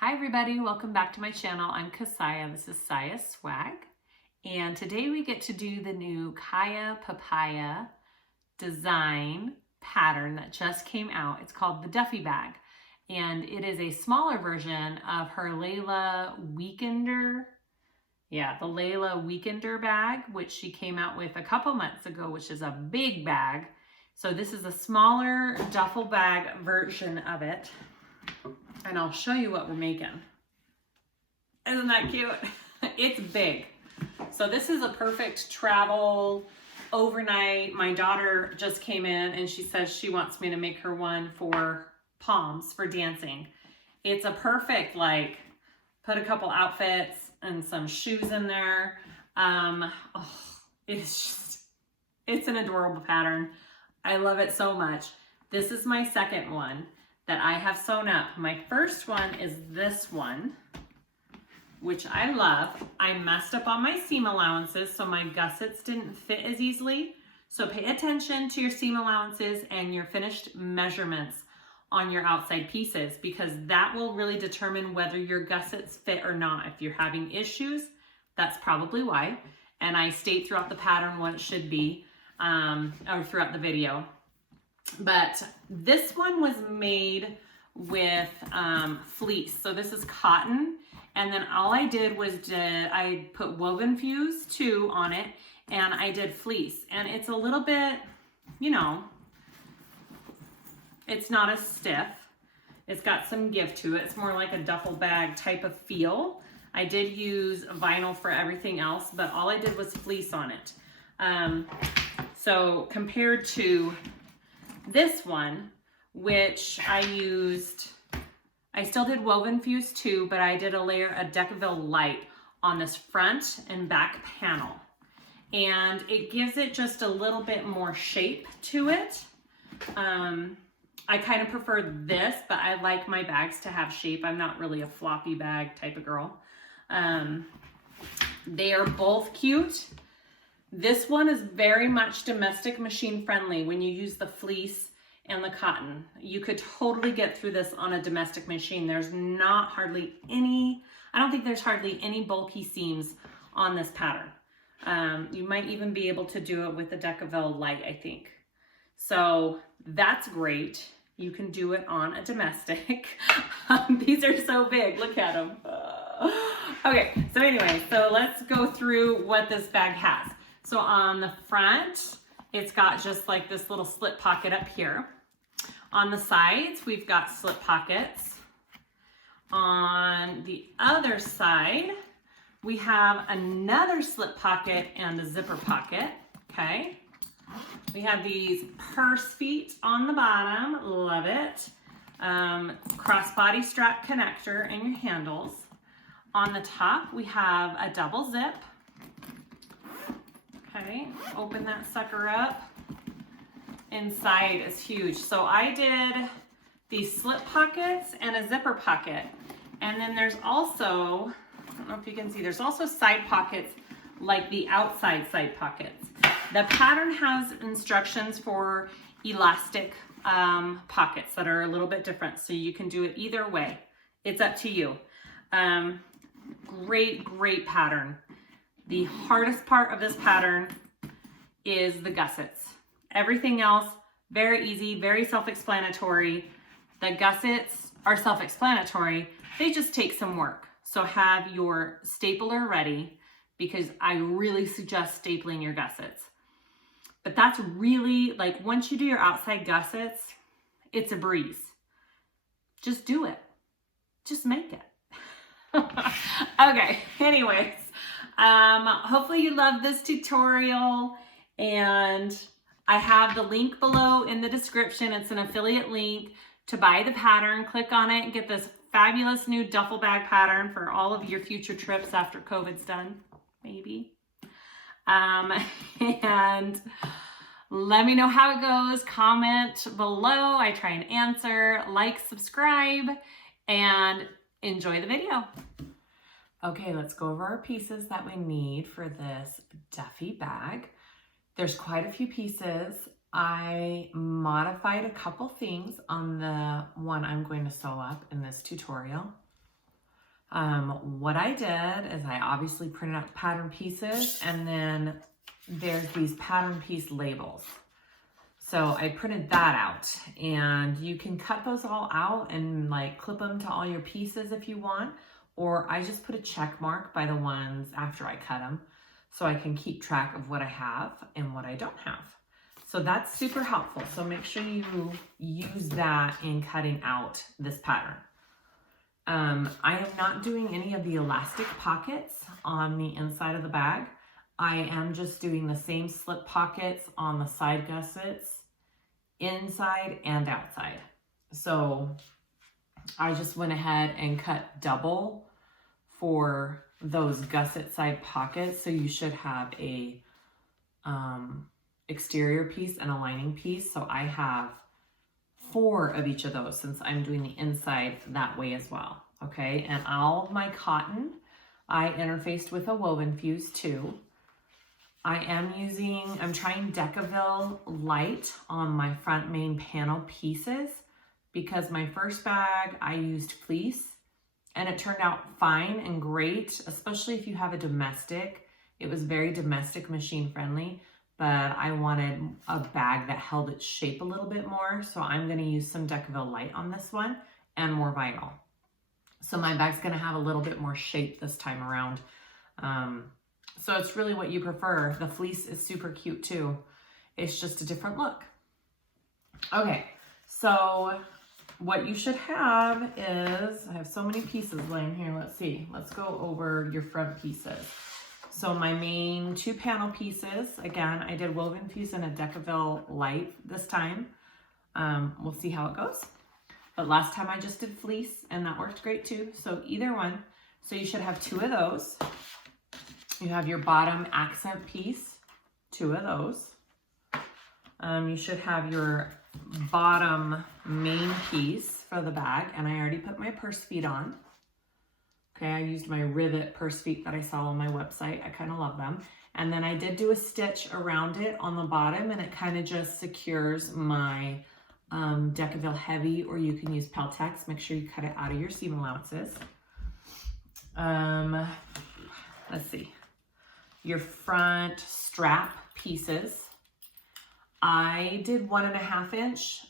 Hi everybody, welcome back to my channel. I'm Kassiah, this is SiahSwag, and today we get to do the new Papaya design pattern that just came out. It's called the Duffy bag, and it is a smaller version of her Layla Weekender. Yeah, the Layla Weekender bag, which she came out with a couple months ago, which is a big bag. So this is a smaller duffel bag version of it. And I'll show you what we're making. Isn't that cute? It's big. So this is a perfect travel overnight. My daughter just came in and she says she wants me to make her one for palms for dancing. It's a perfect, like, put a couple outfits and some shoes in there. It's an adorable pattern. I love it so much. This is my second one that I have sewn up. My first one is this one, which I love. I messed up on my seam allowances, so my gussets didn't fit as easily. So pay attention to your seam allowances and your finished measurements on your outside pieces, because that will really determine whether your gussets fit or not. If you're having issues, that's probably why. And I state throughout the pattern what it should be, or throughout the video. But this one was made with fleece. So this is cotton. And then all I did was I put Wovenfuse 2 on it, and I did fleece. And it's a little bit, you know, it's not as stiff. It's got some give to it. It's more like a duffel bag type of feel. I did use vinyl for everything else, but all I did was fleece on it. So compared to this one, which I still did Wovenfuse 2, but I did a layer of decovil light on this front and back panel. And it gives it just a little bit more shape to it. I kind of prefer this, but I like my bags to have shape. I'm not really a floppy bag type of girl. They are both cute. This one is very much domestic machine friendly when you use the fleece and the cotton. You could totally get through this on a domestic machine. There's not hardly any, I don't think there's hardly any bulky seams on this pattern. You might even be able to do it with the decovil light, I think. So that's great. You can do it on a domestic. These are so big, look at them. Okay, so anyway, so let's go through what this bag has. So on the front, it's got just like this little slip pocket up here. On the sides, we've got slip pockets. On the other side, we have another slip pocket and a zipper pocket, okay? We have these purse feet on the bottom, love it. Crossbody strap connector in your handles. On the top, we have a double zip. Okay, open that sucker up. Inside is huge. So I did these slip pockets and a zipper pocket. And then there's also, I don't know if you can see, there's also side pockets like the outside side pockets. The pattern has instructions for elastic pockets that are a little bit different. So you can do it either way. It's up to you. Great pattern. The hardest part of this pattern is the gussets. Everything else, very easy, very self-explanatory. The gussets are self-explanatory. They just take some work. So have your stapler ready, because I really suggest stapling your gussets. But that's really, like, once you do your outside gussets, it's a breeze. Just do it. Just make it. Okay, anyways. Hopefully you love this tutorial, and I have the link below in the description. It's an affiliate link to buy the pattern. Click on it and get this fabulous new duffel bag pattern for all of your future trips after COVID's done, maybe. And let me know how it goes. Comment below. I try and answer. Like, subscribe, and enjoy the video. Okay, let's go over our pieces that we need for this Duffy bag. There's quite a few pieces. I modified a couple things on the one I'm going to sew up in this tutorial. What I did is I obviously printed out pattern pieces, and then there's these pattern piece labels. So I printed that out, and you can cut those all out and like clip them to all your pieces if you want, or I just put a check mark by the ones after I cut them so I can keep track of what I have and what I don't have. So that's super helpful. So make sure you use that in cutting out this pattern. I am not doing any of the elastic pockets on the inside of the bag. I am just doing the same slip pockets on the side gussets, inside and outside. So I just went ahead and cut double for those gusset side pockets. So you should have a exterior piece and a lining piece. So I have 4 of each of those since I'm doing the inside that way as well. Okay, and all of my cotton I interfaced with a Wovenfuse too. I'm trying decovil light on my front main panel pieces because my first bag I used fleece and it turned out fine and great, especially if you have a domestic. It was very domestic machine friendly, but I wanted a bag that held its shape a little bit more. So I'm gonna use some decovil light on this one and more vinyl. So my bag's gonna have a little bit more shape this time around. So it's really what you prefer. The fleece is super cute too. It's just a different look. Okay, so what you should have is, I have so many pieces laying here. Let's see, let's go over your front pieces. So my main 2 panel pieces, again, I did Wovenfuse and a decovil light this time. We'll see how it goes. But last time I just did fleece and that worked great too. So either one. So you should have 2 of those. You have your bottom accent piece, 2 of those. You should have your bottom main piece for the bag, and I already put my purse feet on. Okay, I used my rivet purse feet that I saw on my website. I kind of love them. And then I did do a stitch around it on the bottom, and it kind of just secures my decovil heavy, or you can use Peltex. Make sure you cut it out of your seam allowances. Let's see. Your front strap pieces. I did 1.5 inch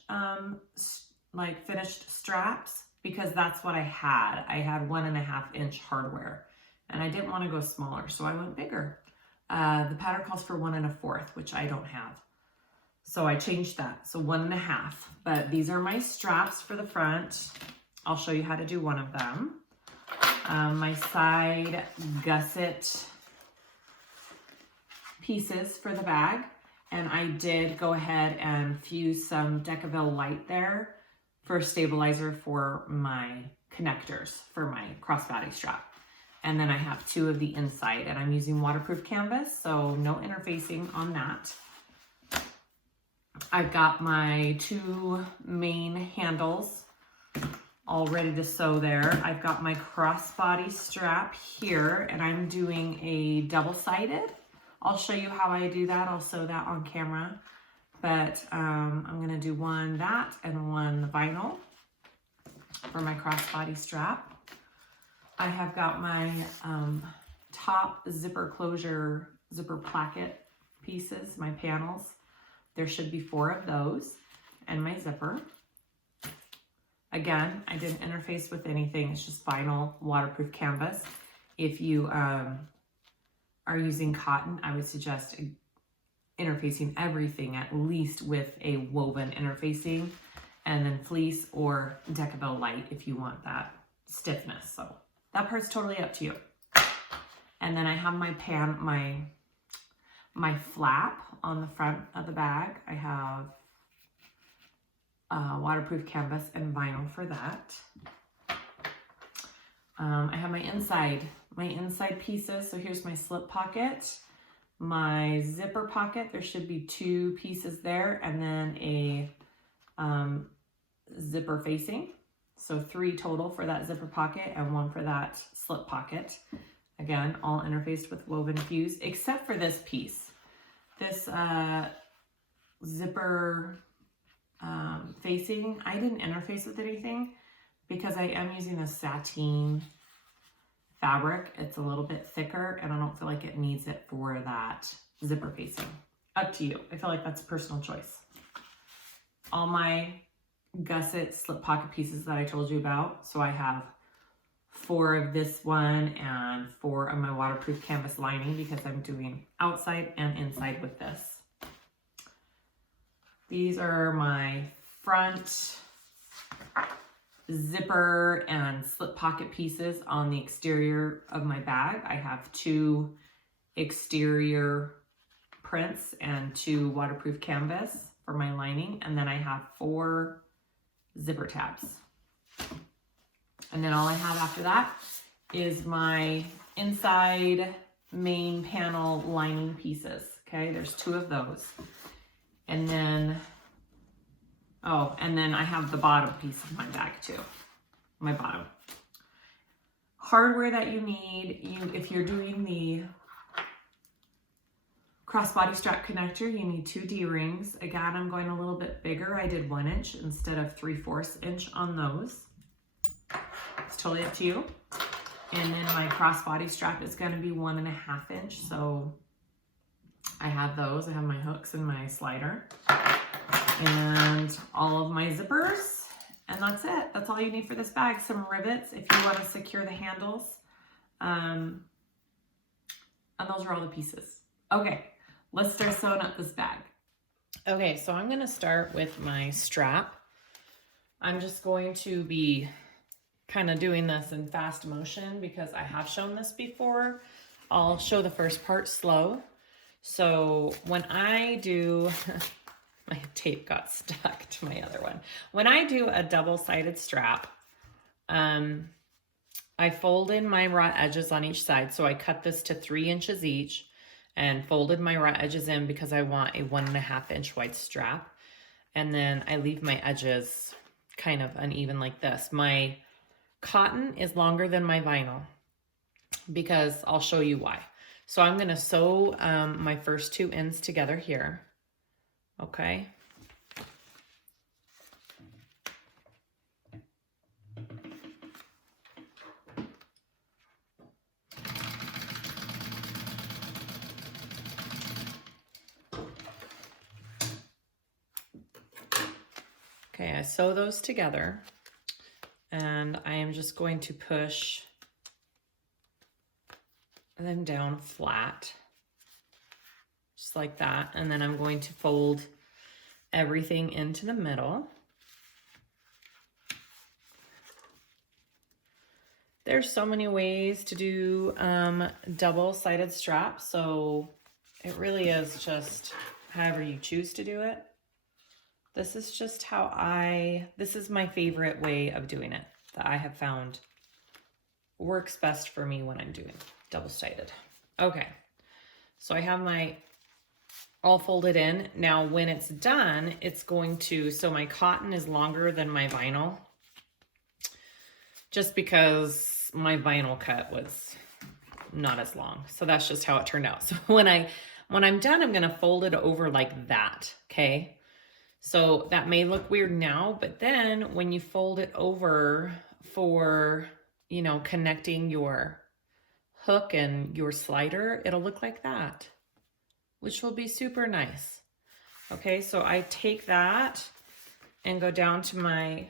like finished straps because that's what I had. I had 1.5 inch hardware and I didn't want to go smaller, so I went bigger. The pattern calls for 1 1/4, which I don't have. So I changed that, so 1.5. But these are my straps for the front. I'll show you how to do one of them. My side gusset pieces for the bag, and I did go ahead and fuse some decovil light there for stabilizer for my connectors for my crossbody strap. And then I have 2 of the inside, and I'm using waterproof canvas, so no interfacing on that. I've got my 2 main handles all ready to sew there. I've got my crossbody strap here, and I'm doing a double-sided. I'll show you how I do that. I'll sew that on camera, but I'm gonna do one that and one vinyl for my crossbody strap. I have got my top zipper closure, zipper placket pieces, my panels. There should be 4 of those, and my zipper. Again, I didn't interface with anything. It's just vinyl waterproof canvas. If you are using cotton, I would suggest interfacing everything at least with a woven interfacing, and then fleece or decovil light if you want that stiffness. So that part's totally up to you. And then I have my flap on the front of the bag. I have waterproof canvas and vinyl for that. I have my inside pieces. So here's my slip pocket, my zipper pocket. There should be 2 pieces there, and then a zipper facing. So 3 total for that zipper pocket and 1 for that slip pocket. Again, all interfaced with Wovenfuse, except for this piece. This zipper facing, I didn't interface with anything because I am using a sateen fabric. It's a little bit thicker and I don't feel like it needs it for that zipper facing. Up to you. I feel like that's a personal choice. All my gusset slip pocket pieces that I told you about. So I have 4 of this one and 4 of my waterproof canvas lining because I'm doing outside and inside with this. These are my front zipper and slip pocket pieces on the exterior of my bag. I have 2 exterior prints and 2 waterproof canvas for my lining, and then I have 4 zipper tabs. And then all I have after that is my inside main panel lining pieces. Okay, there's 2 of those. And then, oh, and then I have the bottom piece of my bag too, my bottom. Hardware that you need, if you're doing the crossbody strap connector, you need 2 D-rings. Again, I'm going a little bit bigger. I did 1 inch instead of 3/4 inch on those. It's totally up to you. And then my crossbody strap is going to be 1.5 inch. So I have those. I have my hooks and my slider and all of my zippers. And that's it. That's all you need for this bag. Some rivets if you want to secure the handles. And those are all the pieces. Okay, let's start sewing up this bag. Okay, so I'm going to start with my strap. I'm just going to be kind of doing this in fast motion because I have shown this before. I'll show the first part slow. So when I do, my tape got stuck to my other one. When I do a double-sided strap, I fold in my raw edges on each side. So I cut this to 3 inches each and folded my raw edges in because I want a 1.5 inch wide strap. And then I leave my edges kind of uneven like this. My cotton is longer than my vinyl because I'll show you why. So I'm going to sew my first 2 ends together here. Okay. Okay, I sew those together and I am just going to push them down flat, just like that. And then I'm going to fold everything into the middle. There's so many ways to do double-sided straps, so it really is just however you choose to do it. This is just how this is my favorite way of doing it that I have found works best for me when I'm doing double-sided. Okay, so I have my all folded in. Now when it's done, it's going to, so my cotton is longer than my vinyl just because my vinyl cut was not as long. So that's just how it turned out. So when I'm done, I'm gonna fold it over like that, okay? So that may look weird now, but then when you fold it over for, you know, connecting your hook and your slider, it'll look like that, which will be super nice. Okay, so I take that and go down to my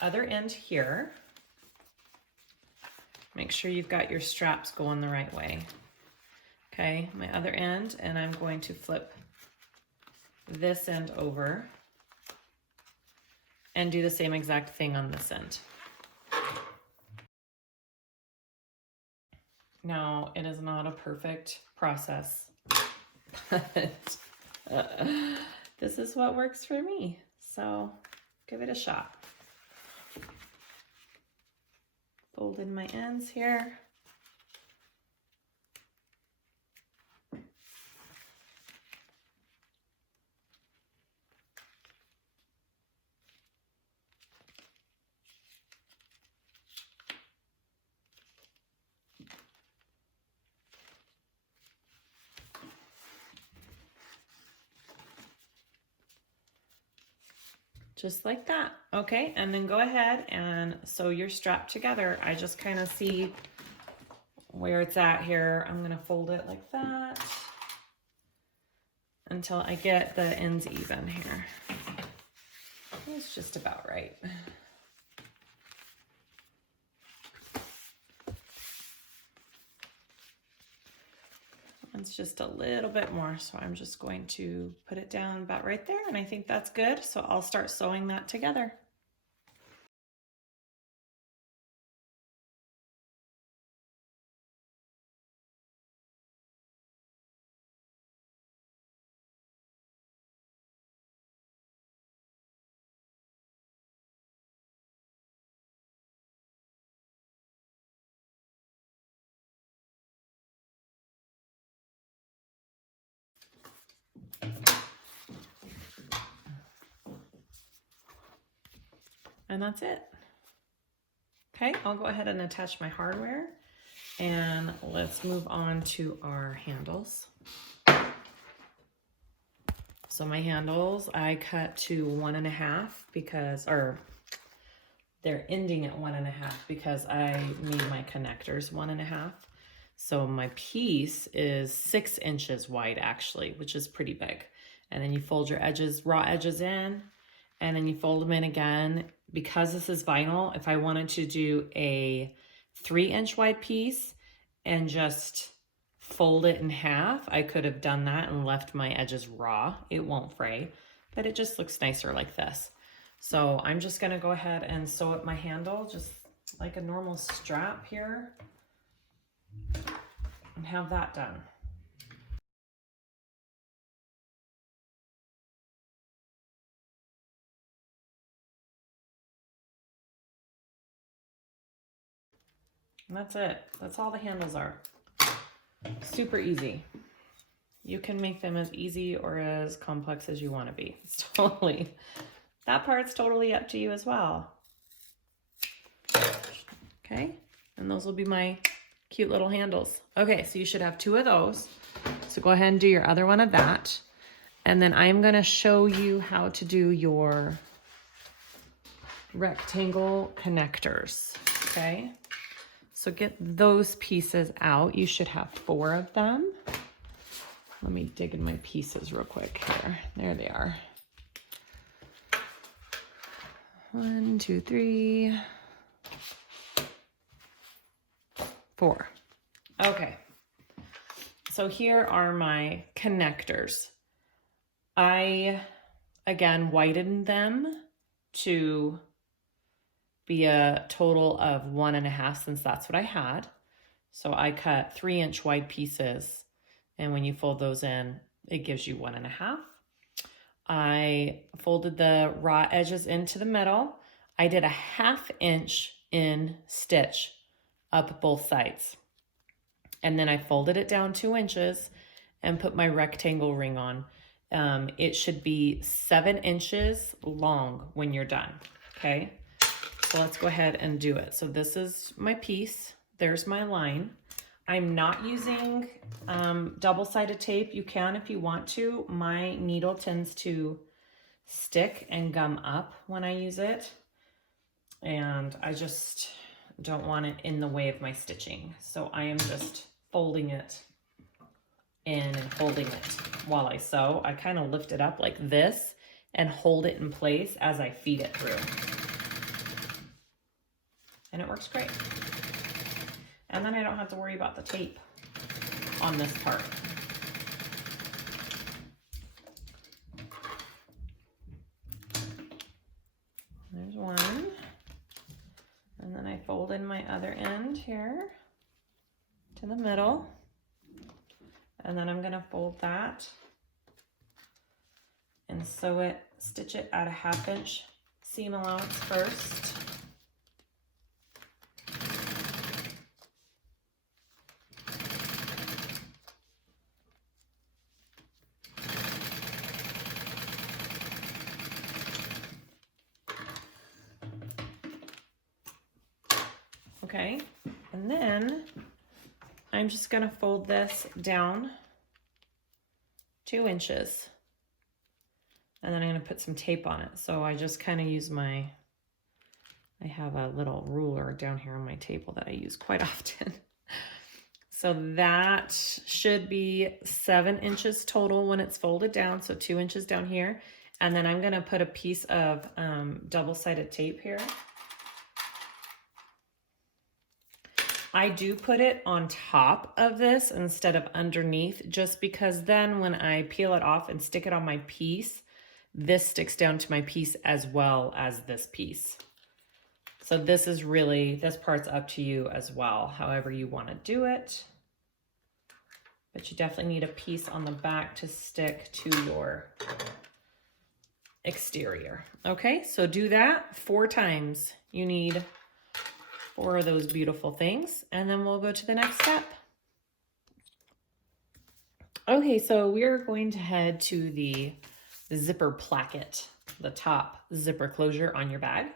other end here. Make sure you've got your straps going the right way. Okay, my other end, and I'm going to flip this end over and do the same exact thing on this end. Now, it is not a perfect process, but this is what works for me. So give it a shot. Fold in my ends here. Just like that. Okay, and then go ahead and sew your strap together. I just kind of see where it's at here, I'm gonna fold it like that until I get the ends even here. It's just about right. It's just a little bit more, so I'm just going to put it down about right there, and I think that's good. So I'll start sewing that together. And that's it. Okay, I'll go ahead and attach my hardware, and let's move on to our handles. So my handles, I cut to 1.5 because, or they're ending at 1.5 because I made my connectors 1.5. So my piece is 6 inches wide actually, which is pretty big. And then you fold your edges, raw edges in, and then you fold them in again. Because this is vinyl, if I wanted to do a 3-inch wide piece and just fold it in half, I could have done that and left my edges raw. It won't fray, but it just looks nicer like this. So I'm just gonna go ahead and sew up my handle just like a normal strap here and have that done. And that's it. That's all the handles are. Super easy. You can make them as easy or as complex as you want to be. It's totally, that part's totally up to you as well. Okay, and those will be my cute little handles. Okay, so you should have 2 of those. So go ahead and do your other one of that. And then I'm gonna show you how to do your rectangle connectors, okay? So get those pieces out. You should have 4 of them. Let me dig in my pieces real quick here. There they are. 1, 2, 3, 4. Okay. So here are my connectors. I, again, whitened them to be a total of 1.5 since that's what I had. So I cut 3-inch wide pieces, and when you fold those in, it gives you 1.5. I folded the raw edges into the middle. I did a 1/2 inch in stitch up both sides. And then I folded it down 2 inches and put my rectangle ring on. It should be 7 inches long when you're done, okay? So let's go ahead and do it. So this is my piece. There's my line. I'm not using double-sided tape. You can if you want to. My needle tends to stick and gum up when I use it. And I just don't want it in the way of my stitching. So I am just folding it in and holding it while I sew. I kind of lift it up like this and hold it in place as I feed it through. And it works great. And then I don't have to worry about the tape on this part. There's one. And then I fold in my other end here to the middle. And then I'm gonna fold that and sew it, stitch it at a 1/2 inch seam allowance first. Okay, and then I'm just gonna fold this down 2 inches, and then I'm gonna put some tape on it. So I just kind of use I have a little ruler down here on my table that I use quite often. So that should be 7 inches total when it's folded down. So 2 inches down here. And then I'm gonna put a piece of double-sided tape here. I do put it on top of this instead of underneath, just because then when I peel it off and stick it on my piece, this sticks down to my piece as well as this piece. So this is really, this part's up to you as well, however you want to do it. But you definitely need a piece on the back to stick to your exterior. Okay, so do that 4 times. You need 4 of those beautiful things, and then we'll go to the next step. Okay, so we're going to head to the zipper placket, the top zipper closure on your bag.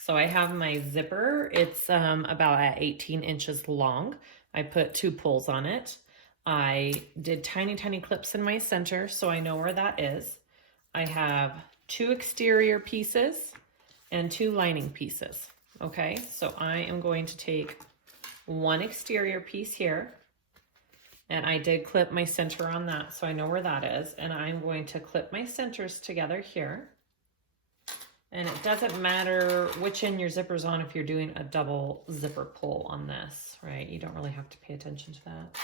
So I have my zipper. It's about at 18 inches long. I put 2 pulls on it. I did tiny, tiny clips in my center, so I know where that is. I have 2 exterior pieces and 2 lining pieces. Okay, so I am going to take 1 exterior piece here, and I did clip my center on that, so I know where that is, and I'm going to clip my centers together here. And it doesn't matter which end your zipper's on if you're doing a double zipper pull on this, right? You don't really have to pay attention to that.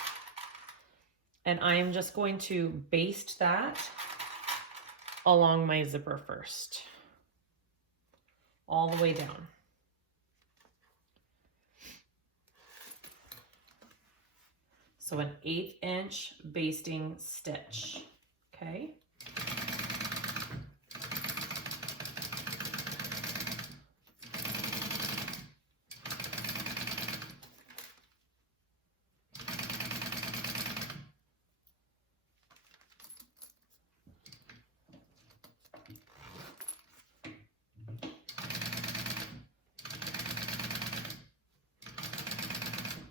And I am just going to baste that along my zipper first, all the way down. So an 1/8 inch basting stitch, okay?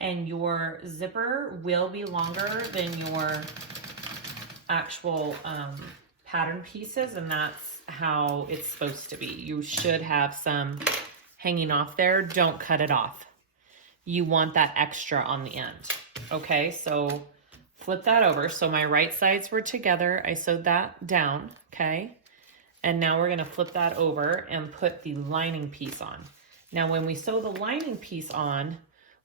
And your zipper will be longer than your actual pattern pieces, and that's how it's supposed to be. You should have some hanging off there. Don't cut it off. You want that extra on the end. Okay, so flip that over. So my right sides were together. I sewed that down, okay? And now we're gonna flip that over and put the lining piece on. Now when we sew the lining piece on,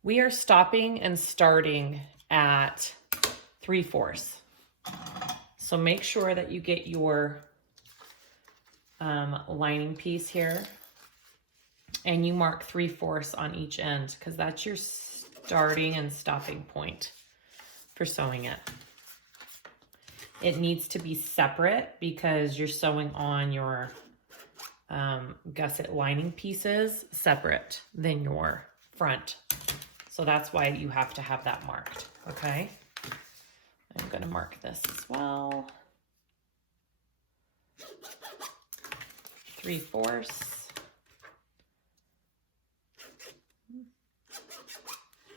we are stopping and starting at 3/4. So make sure that you get your lining piece here and you mark 3/4 on each end, because that's your starting and stopping point for sewing it. It needs to be separate because you're sewing on your gusset lining pieces separate than your front. So that's why you have to have that marked, okay? I'm gonna mark this as well. 3/4.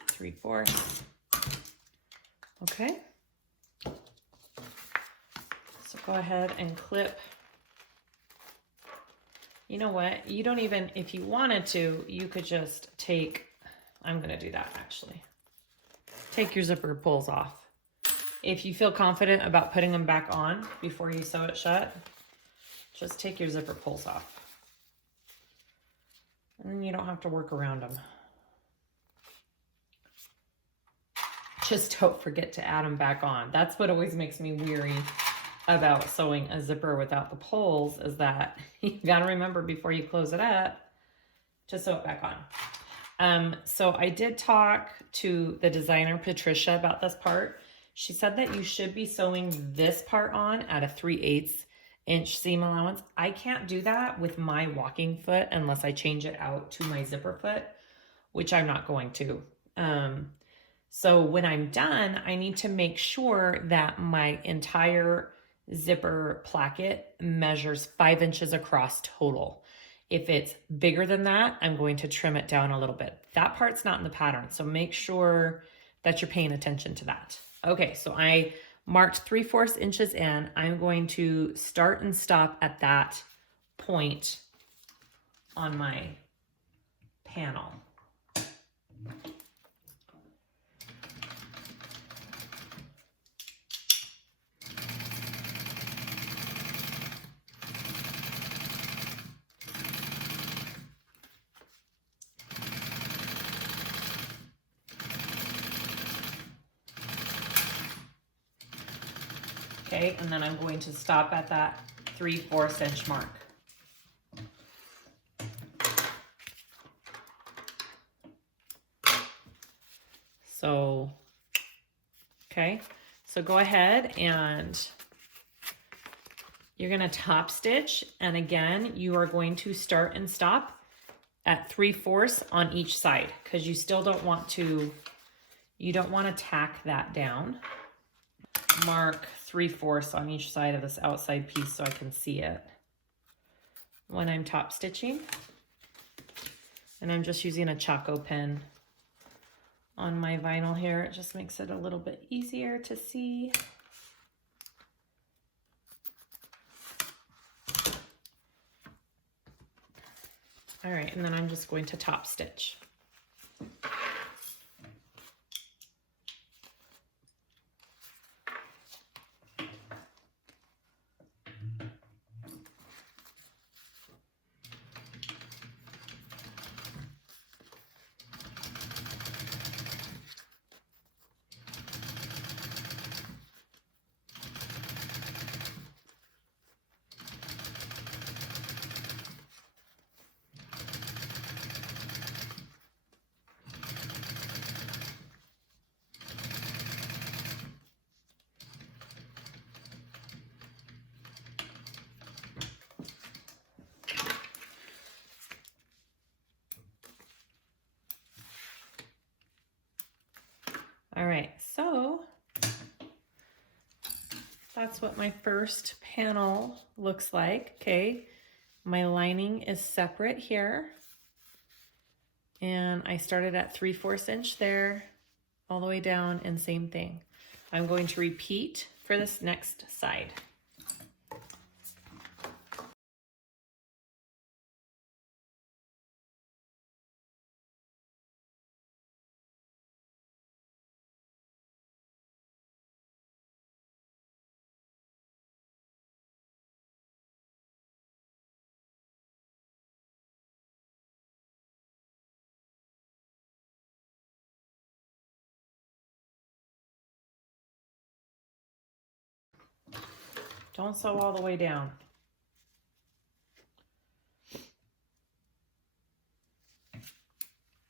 3/4. Okay. So go ahead and clip. You know what? You don't even, if you wanted to, you could just take, I'm gonna do that actually. Take your zipper pulls off. If you feel confident about putting them back on before you sew it shut, just take your zipper pulls off. And then you don't have to work around them. Just don't forget to add them back on. That's what always makes me weary about sewing a zipper without the pulls, is that you gotta remember before you close it up to sew it back on. So I did talk to the designer, Patricia, about this part. She said that you should be sewing this part on at a 3/8 inch seam allowance. I can't do that with my walking foot unless I change it out to my zipper foot, which I'm not going to. So when I'm done, I need to make sure that my entire zipper placket measures 5 inches across total. If it's bigger than that, I'm going to trim it down a little bit. That part's not in the pattern, so make sure that you're paying attention to that. Okay, so I marked 3/4 inches in. I'm going to start and stop at that point on my panel. Okay, and then I'm going to stop at that 3/4 inch mark. So, okay, so go ahead and you're gonna top stitch, and again, you are going to start and stop at 3/4 on each side, because you still don't want to, tack that down. Mark 3/4 on each side of this outside piece so I can see it when I'm top stitching. And I'm just using a Choco pen on my vinyl here. It just makes it a little bit easier to see. All right, and then I'm just going to top stitch. All right, so that's what my first panel looks like. Okay, my lining is separate here, and I started at 3/4 inch there, all the way down, and same thing. I'm going to repeat for this next side. Don't sew all the way down.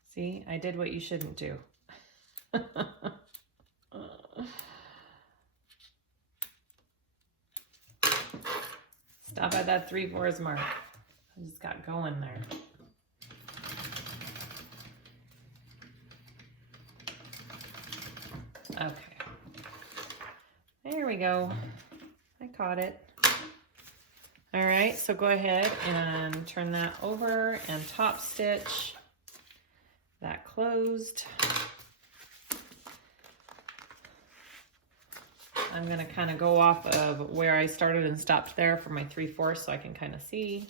See, I did what you shouldn't do. Stop at that 3/4 mark. I just got going there. Okay. There we go. I caught it. All right, so go ahead and turn that over and top stitch that closed. I'm gonna kind of go off of where I started and stopped there for my 3/4 so I can kind of see.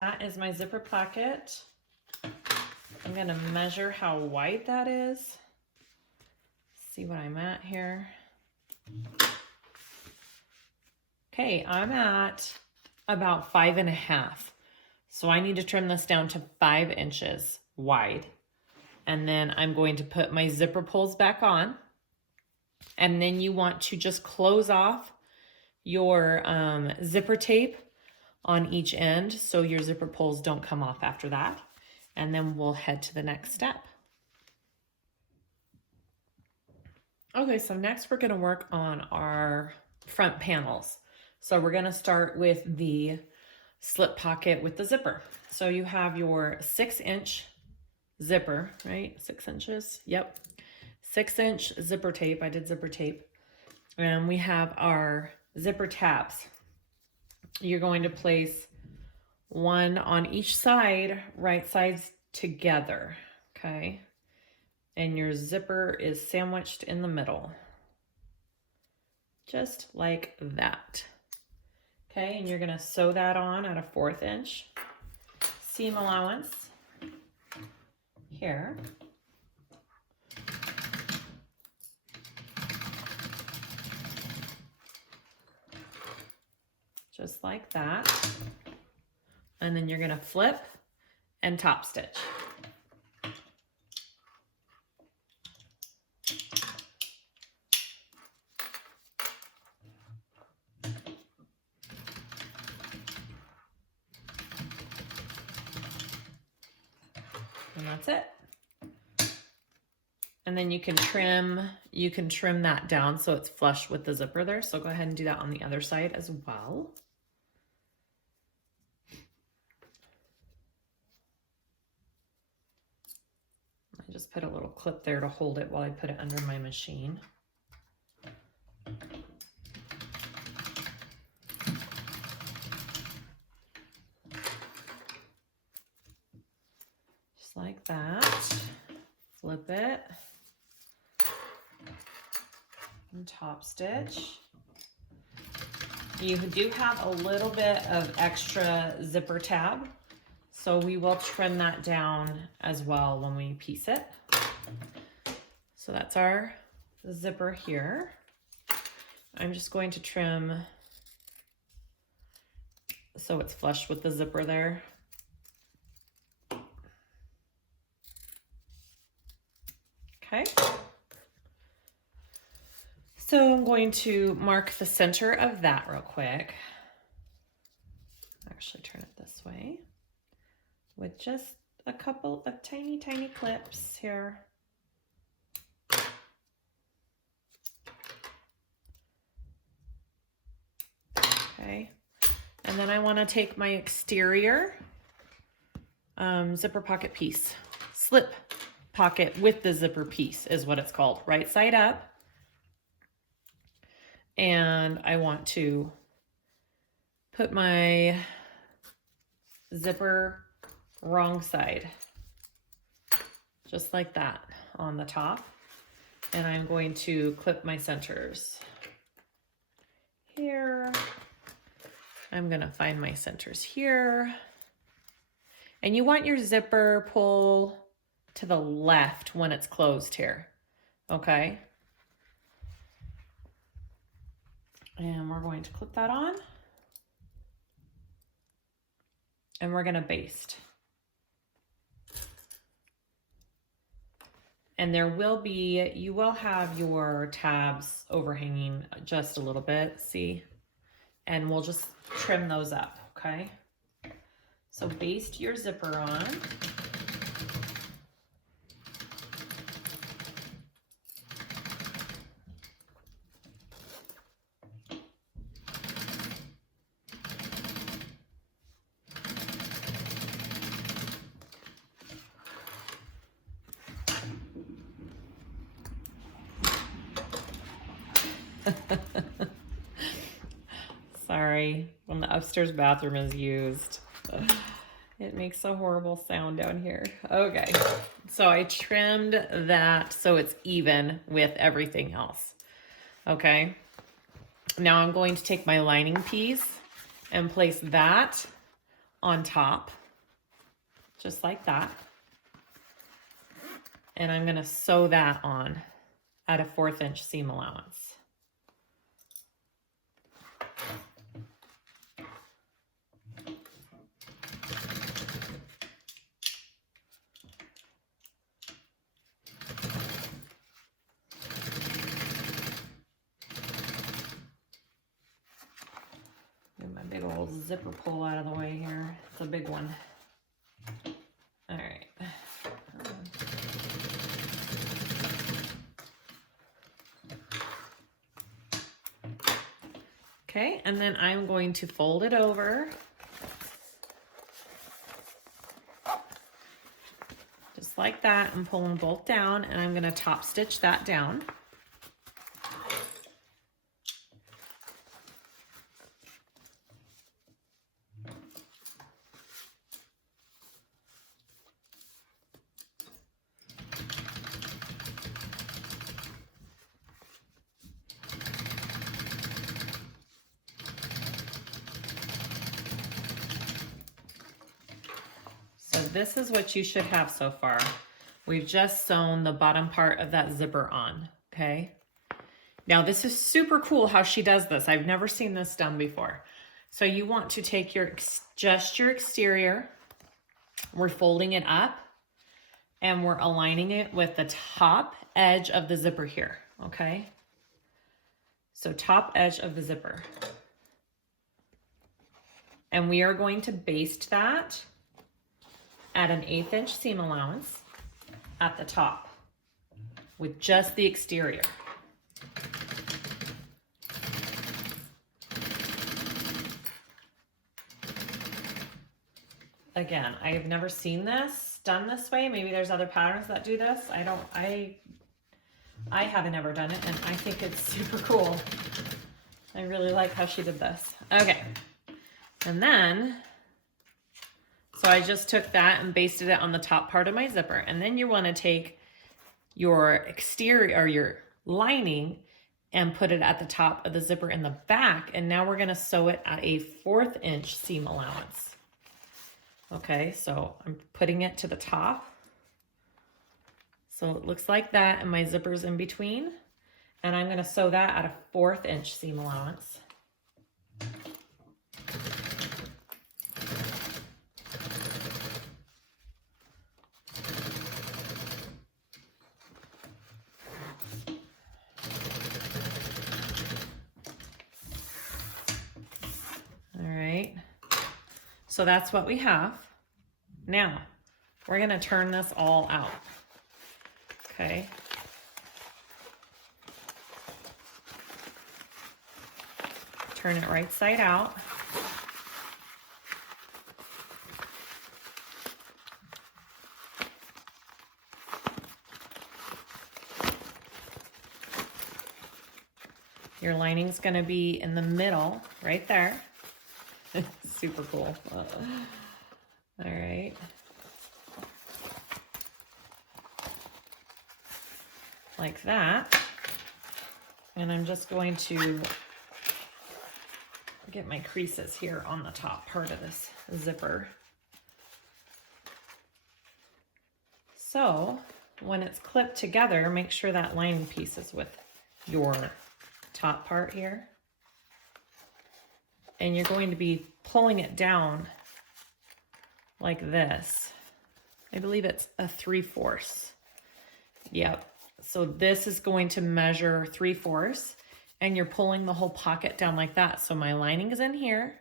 That is my zipper placket. I'm gonna measure how wide that is. See what I'm at here. Okay, I'm at about 5.5. So I need to trim this down to 5 inches wide. And then I'm going to put my zipper pulls back on. And then you want to just close off your zipper tape on each end so your zipper pulls don't come off after that. And then we'll head to the next step. Okay, so next we're gonna work on our front panels. So we're gonna start with the slip pocket with the zipper. So you have your 6-inch zipper, right? 6 inches, yep. 6-inch zipper tape, I did zipper tape. And we have our zipper tabs. You're going to place one on each side, right sides together, okay? And your zipper is sandwiched in the middle, just like that. Okay, and you're gonna sew that on at a 1/4 inch seam allowance here. just like that. And then you're gonna flip and top stitch. And that's it. And then you can trim that down so it's flush with the zipper there. So go ahead and do that on the other side as well. I just put a little clip there to hold it while I put it under my machine. Just like that. Flip it and top stitch. You do have a little bit of extra zipper tab, so we will trim that down as well when we piece it. So that's our zipper here. I'm just going to trim so it's flush with the zipper there. Okay. So I'm going to mark the center of that real quick. Actually turn it this way with just a couple of tiny, tiny clips here. Okay. And then I want to take my exterior zipper pocket piece, slip pocket with the zipper piece is what it's called, right side up. And I want to put my zipper wrong side, just like that on the top. And I'm going to clip my centers here. I'm gonna find my centers here. And you want your zipper pull to the left when it's closed here, okay? And we're going to clip that on. And we're gonna baste. And there will be, you will have your tabs overhanging just a little bit, see? And we'll just trim those up, okay? So baste your zipper on. Sorry, when the upstairs bathroom is used, it makes a horrible sound down here. Okay, so I trimmed that so it's even with everything else. Okay, now I'm going to take my lining piece and place that on top, just like that. And I'm gonna sew that on at a 1/4 inch seam allowance. Get my big old zipper pull out of the way here. It's a big one. All right. Okay, and then I'm going to fold it over. Just like that, and pull them both down, and I'm gonna top stitch that down. This is what you should have so far. We've just sewn the bottom part of that zipper on, okay? Now this is super cool how she does this. I've never seen this done before. So you want to take just your exterior, we're folding it up, and we're aligning it with the top edge of the zipper here, okay? So top edge of the zipper. And we are going to baste that at an 1/8 inch seam allowance at the top with just the exterior. Again, I have never seen this done this way. Maybe there's other patterns that do this. I haven't ever done it, and I think it's super cool. I really like how she did this. Okay, and then, so I just took that and basted it on the top part of my zipper, and then you want to take your exterior or your lining and put it at the top of the zipper in the back, and now we're going to sew it at a 1/4 inch seam allowance. Okay, so I'm putting it to the top. So it looks like that, and my zipper's in between. And I'm gonna sew that at a 1/4 inch seam allowance. All right. So that's what we have. Now, we're gonna turn this all out, okay? Turn it right side out. Your lining's gonna be in the middle, right there. Super cool. All right. Like that. And I'm just going to get my creases here on the top part of this zipper. So when it's clipped together, make sure that lining piece is with your top part here. And you're going to be pulling it down like this. I believe it's a 3/4. Yep. So this is going to measure 3/4, and you're pulling the whole pocket down like that. So my lining is in here.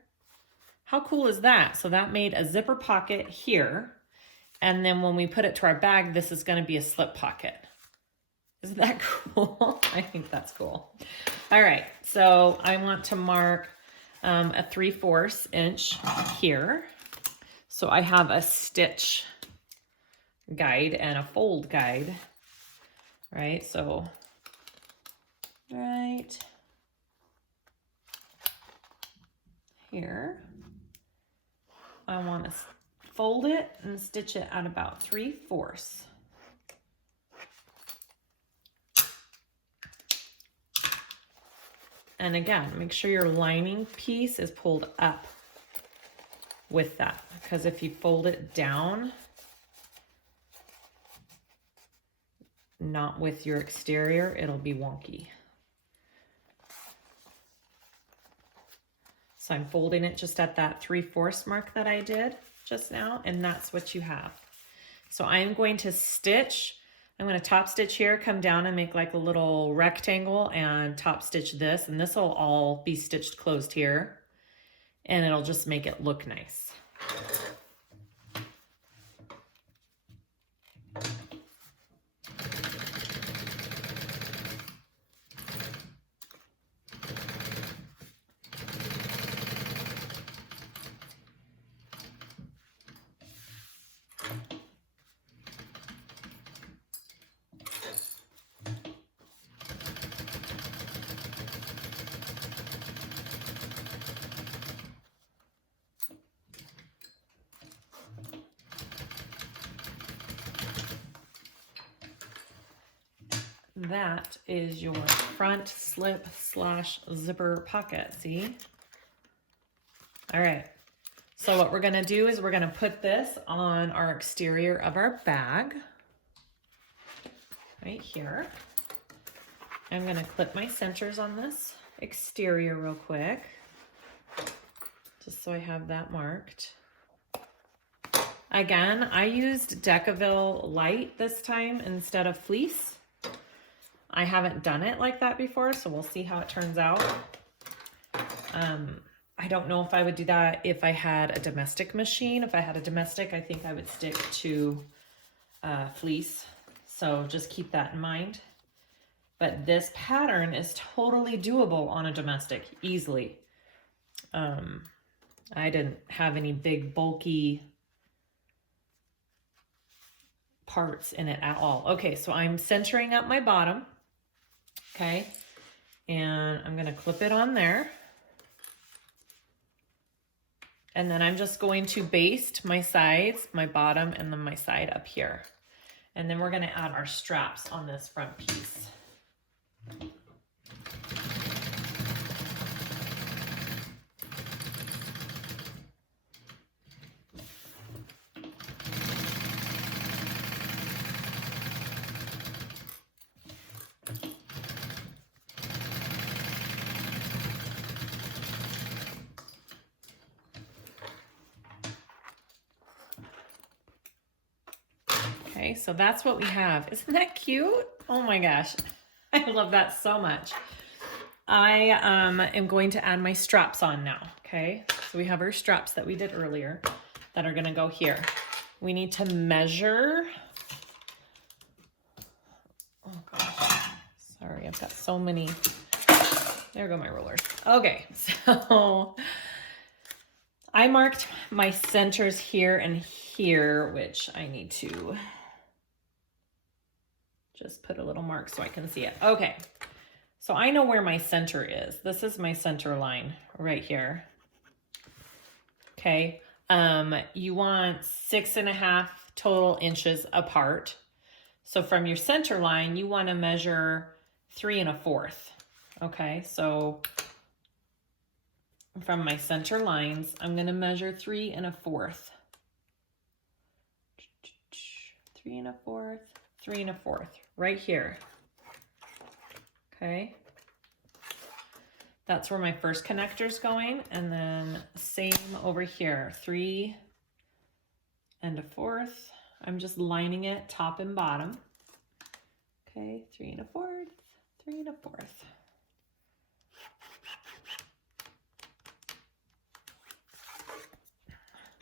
How cool is that? So that made a zipper pocket here. And then when we put it to our bag, this is going to be a slip pocket. Isn't that cool? I think that's cool. All right. So I want to mark a 3/4 inch here. So I have a stitch guide and a fold guide, right? So, right here, I want to fold it and stitch it at about 3/4. And again, make sure your lining piece is pulled up with that, because if you fold it down, not with your exterior, it'll be wonky. So I'm folding it just at that 3/4 mark that I did just now, and that's what you have. So I'm going to stitch. I'm going to top stitch here, come down and make like a little rectangle and top stitch this, and this will all be stitched closed here, and it'll just make it look nice. That is your front slip / zipper pocket, see? All right, so what we're gonna do is we're gonna put this on our exterior of our bag, right here. I'm gonna clip my centers on this exterior real quick. just so I have that marked. Again, I used decovil light this time instead of fleece. I haven't done it like that before, so we'll see how it turns out. I don't know if I would do that if I had a domestic machine. If I had a domestic, I think I would stick to fleece. So just keep that in mind. But this pattern is totally doable on a domestic, easily. I didn't have any big bulky parts in it at all. Okay, so I'm centering up my bottom. Okay, and I'm gonna clip it on there. And then I'm just going to baste my sides, my bottom, and then my side up here. And then we're gonna add our straps on this front piece. Okay, so that's what we have. Isn't that cute? Oh my gosh, I love that so much. I am going to add my straps on now, okay? So we have our straps that we did earlier that are gonna go here. We need to measure. Oh gosh, sorry, I've got so many. There go my rollers. Okay, so I marked my centers here and here, which I need to just put a little mark so I can see it. Okay, so I know where my center is. This is my center line right here. Okay, you want 6.5 total inches apart. So from your center line, you want to measure 3 1/4. Okay, so from my center lines, I'm going to measure 3 1/4. 3 1/4, 3 1/4, right here. Okay. That's where my first connector's going, and then same over here, 3 1/4. I'm just lining it top and bottom. Okay, 3 1/4, 3 1/4.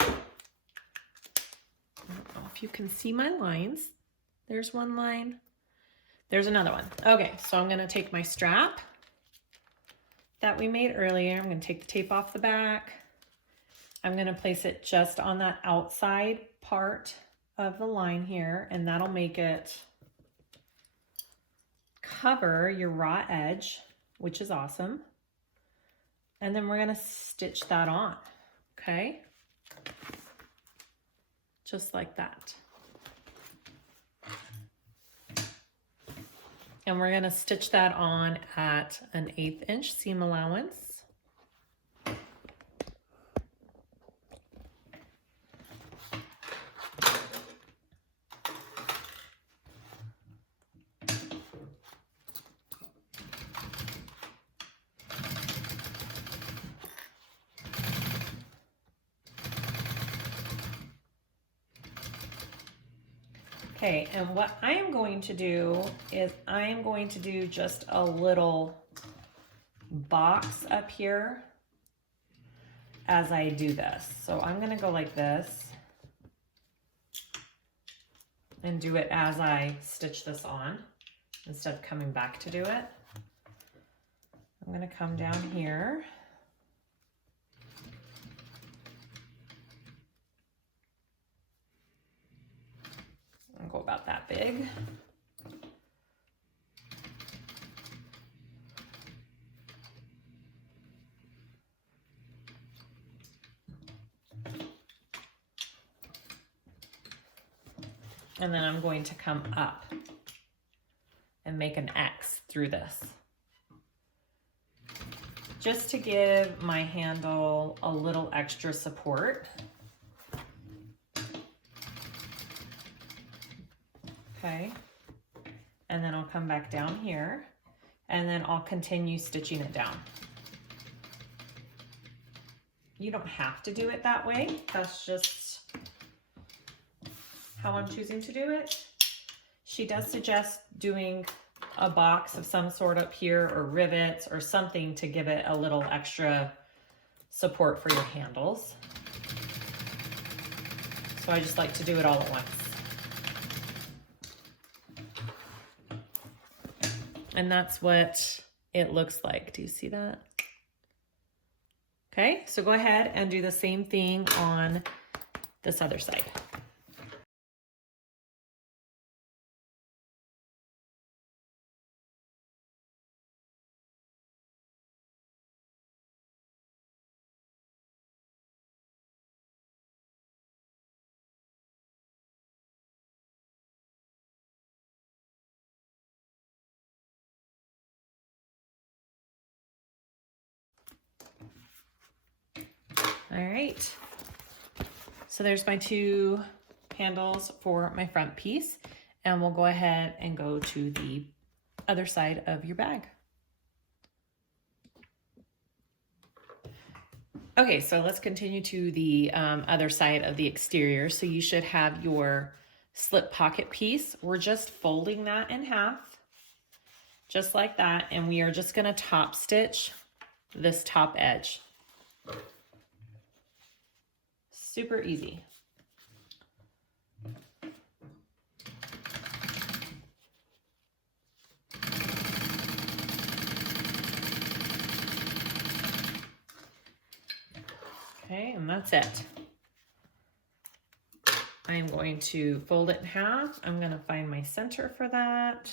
I don't know if you can see my lines. There's one line. There's another one. Okay, so I'm going to take my strap that we made earlier. I'm going to take the tape off the back. I'm going to place it just on that outside part of the line here, and that'll make it cover your raw edge, which is awesome. And then we're going to stitch that on, okay? Just like that. And we're going to stitch that on at an 1/8 inch seam allowance. Okay, and what I am going to do is I am going to do just a little box up here as I do this. So I'm going to go like this and do it as I stitch this on instead of coming back to do it. I'm going to come down here. I'll go about that big. And then I'm going to come up and make an X through this, just to give my handle a little extra support. Okay, and then I'll come back down here, and then I'll continue stitching it down. You don't have to do it that way. That's just how I'm choosing to do it. She does suggest doing a box of some sort up here or rivets or something to give it a little extra support for your handles. So I just like to do it all at once. And that's what it looks like. Do you see that? Okay, so go ahead and do the same thing on this other side. All right, so there's my two handles for my front piece, and we'll go ahead and go to the other side of your bag. Okay, so let's continue to the other side of the exterior. So you should have your slip pocket piece. We're just folding that in half, just like that, and we are just gonna top stitch this top edge. Super easy. Okay, and that's it. I am going to fold it in half. I'm going to find my center for that.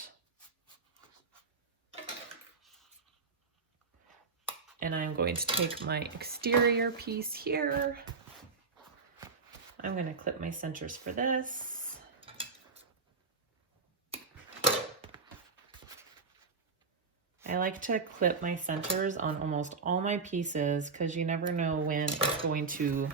And I'm going to take my exterior piece here. I'm going to clip my centers for this. I like to clip my centers on almost all my pieces because you never know when it's going to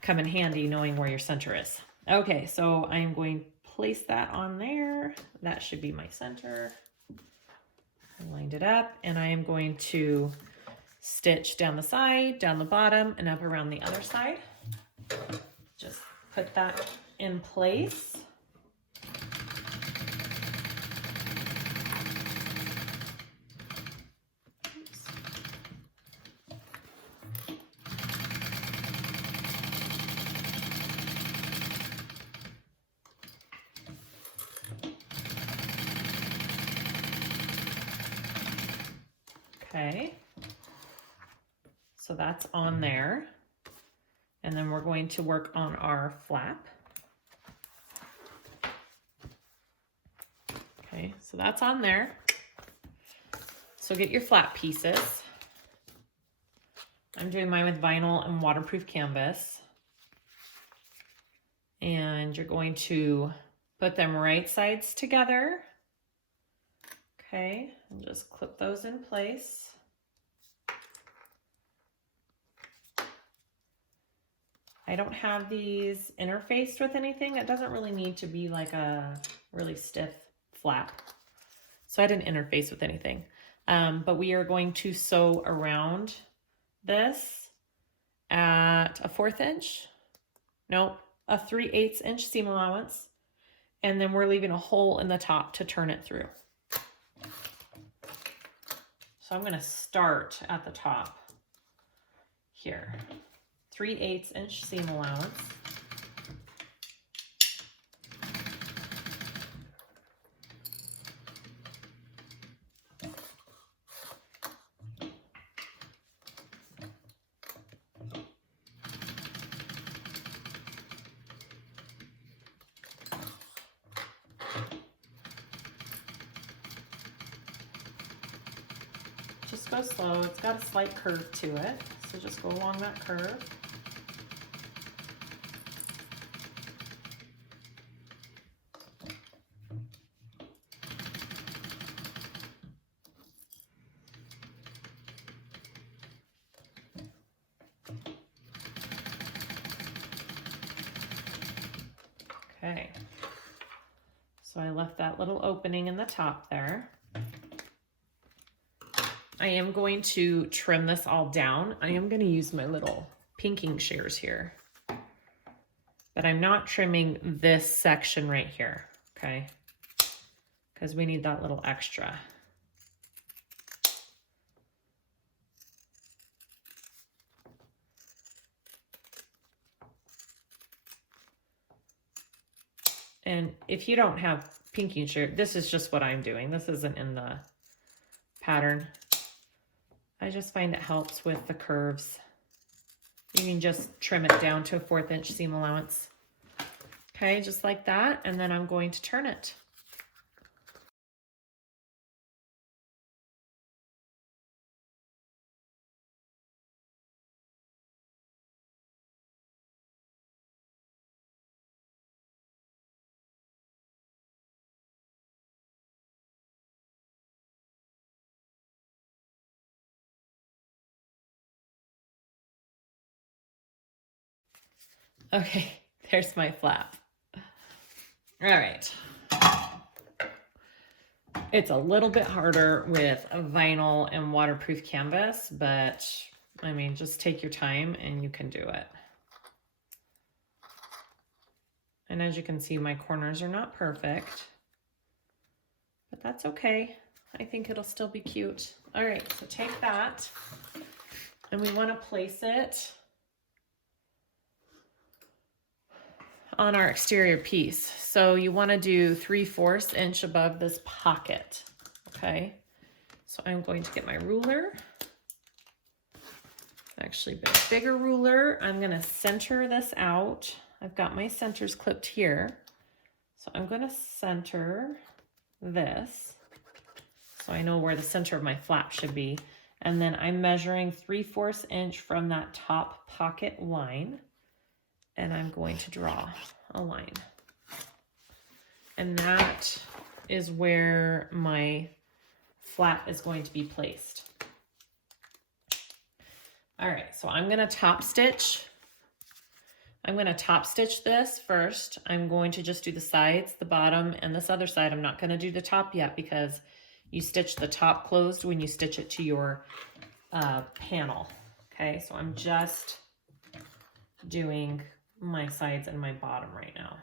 come in handy knowing where your center is. Okay, so I'm going to place that on there. That should be my center. I lined it up, and I am going to stitch down the side, down the bottom, and up around the other side. Just put that in place. Okay, so that's on there. And then we're going to work on our flap. Okay, so that's on there. So get your flap pieces. I'm doing mine with vinyl and waterproof canvas. And you're going to put them right sides together. Okay, and just clip those in place. I don't have these interfaced with anything. It doesn't really need to be like a really stiff flap. So I didn't interface with anything. But we are going to sew around this at a 1/4 inch. Nope, a 3/8 inch seam allowance. And then we're leaving a hole in the top to turn it through. So I'm gonna start at the top here. 3/8 inch seam allowance. Just go slow. It's got a slight curve to it, so just go along that curve. Okay, so I left that little opening in the top there. I am going to trim this all down. I am going to use my little pinking shears here, but I'm not trimming this section right here, okay? Because we need that little extra. And if you don't have pinking shears, this is just what I'm doing. This isn't in the pattern. I just find it helps with the curves. You can just trim it down to a 1/4 inch seam allowance. Okay, just like that. And then I'm going to turn it. Okay, there's my flap. All right. It's a little bit harder with a vinyl and waterproof canvas, but I mean, just take your time and you can do it. And as you can see, my corners are not perfect, but that's okay. I think it'll still be cute. All right, so take that and we want to place it on our exterior piece. So you want to do 3/4 inch above this pocket. Okay. So I'm going to get my ruler, actually a bigger ruler. I'm going to center this out. I've got my centers clipped here. So I'm going to center this so I know where the center of my flap should be. And then I'm measuring 3/4 inch from that top pocket line. And I'm going to draw a line. And that is where my flap is going to be placed. All right, so I'm gonna top stitch. I'm gonna top stitch this first. I'm going to just do the sides, the bottom, and this other side. I'm not gonna do the top yet because you stitch the top closed when you stitch it to your panel. Okay, so I'm just doing my sides and my bottom right now.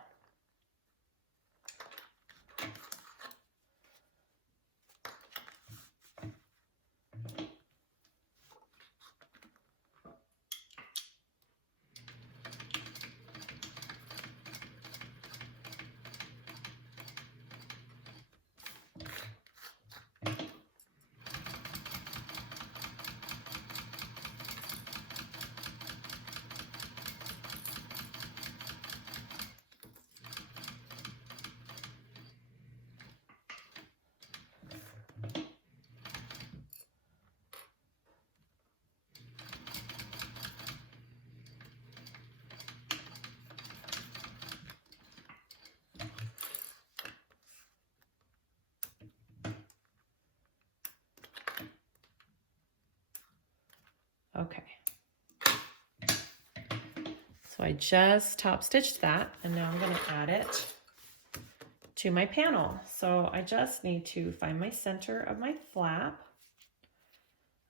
Okay. So I just top stitched that and now I'm going to add it to my panel. So I just need to find my center of my flap.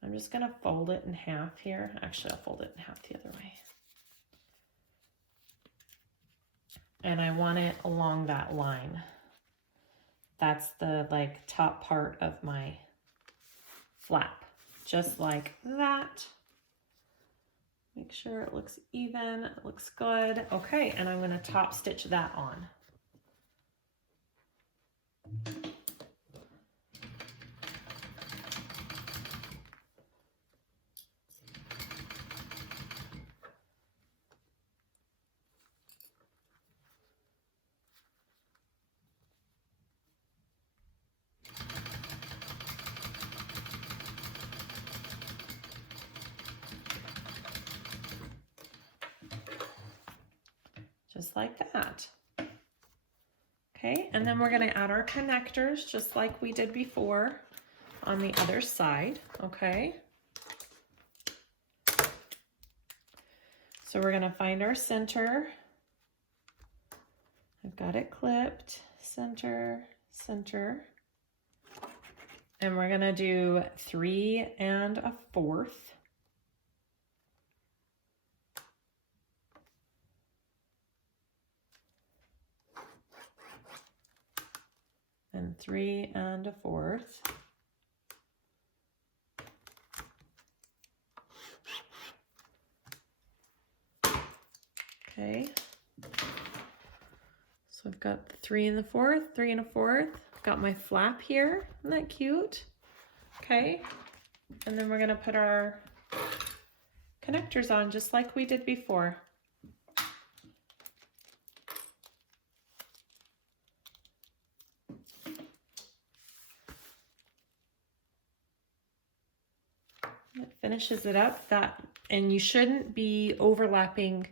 I'm just going to fold it in half here. Actually, I'll fold it in half the other way. And I want it along that line. That's the top part of my flap. Just like that. Make sure it looks even, it looks good. Okay, and I'm gonna top stitch that on. Just like that. Okay, and then we're going to add our connectors just like we did before on the other side, okay? So we're going to find our center. I've got it clipped, center, center. And we're gonna do 3 1/4. And 3 1/4. Okay. So I've got 3 1/4, 3 1/4. I've got my flap here. Isn't that cute? Okay. And then we're gonna put our connectors on just like we did before. It finishes it up, and you shouldn't be overlapping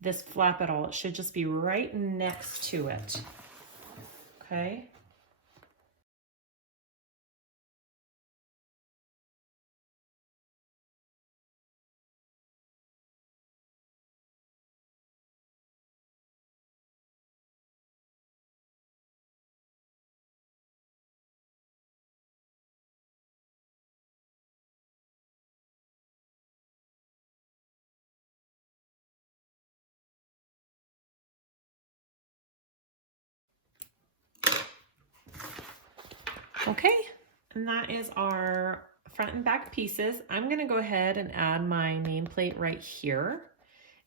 this flap at all. It should just be right next to it. Okay. Okay, and that is our front and back pieces. I'm gonna go ahead and add my nameplate right here,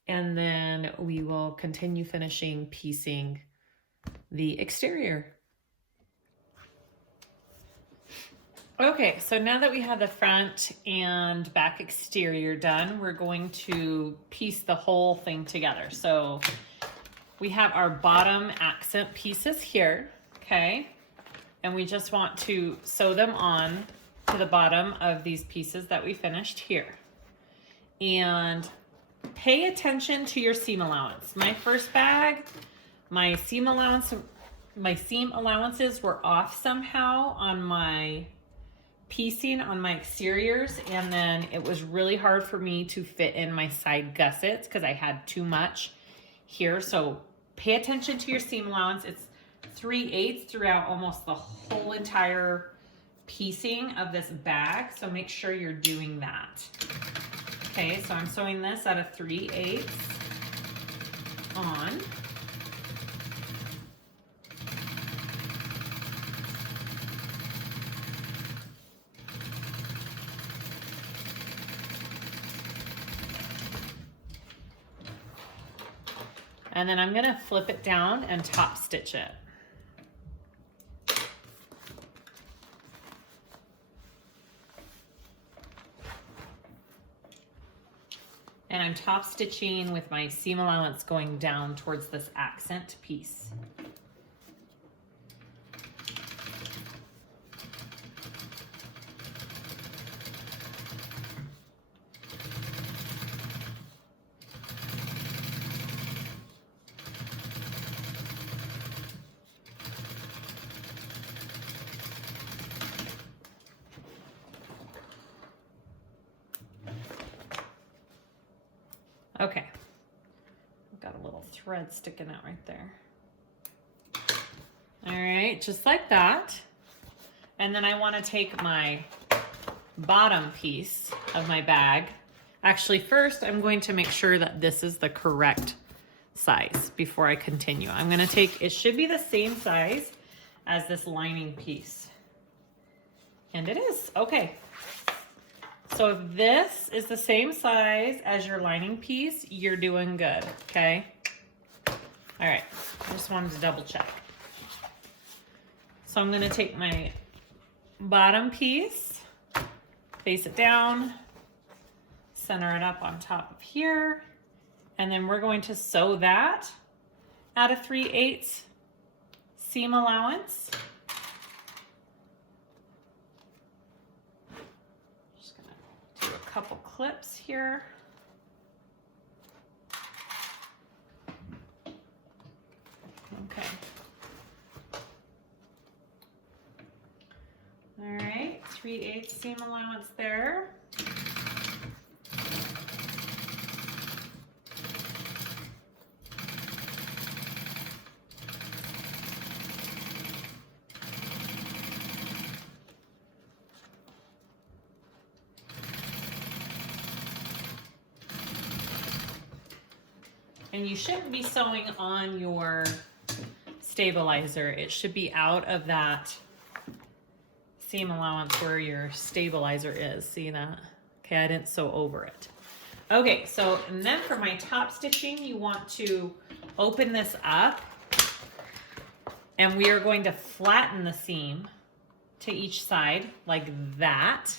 and then we will continue finishing piecing the exterior. Okay, so now that we have the front and back exterior done, we're going to piece the whole thing together. So we have our bottom accent pieces here, okay? And we just want to sew them on to the bottom of these pieces that we finished here. And pay attention to your seam allowance. My first bag, my seam allowances were off somehow on my piecing on my exteriors, and then it was really hard for me to fit in my side gussets because I had too much here. So pay attention to your seam allowance. It's 3/8 throughout almost the whole entire piecing of this bag, so make sure you're doing that. Okay, so I'm sewing this at a 3/8 on. And then I'm gonna flip it down and top stitch it. And I'm top stitching with my seam allowance going down towards this accent piece. Okay, I've got a little thread sticking out right there. All right, just like that. And then I want to take my bottom piece of my bag. Actually, first I'm going to make sure that this is the correct size before I continue. I'm going to take, it should be the same size as this lining piece. And it is, okay. So if this is the same size as your lining piece, you're doing good, okay? All right, I just wanted to double check. So I'm gonna take my bottom piece, face it down, center it up on top of here, and then we're going to sew that at a 3/8 seam allowance. Couple clips here. Okay. All right, 3/8 seam allowance there. And you shouldn't be sewing on your stabilizer. It should be out of that seam allowance where your stabilizer is. See that? Okay, I didn't sew over it. Okay, so, and then for my top stitching, you want to open this up, and we are going to flatten the seam to each side like that.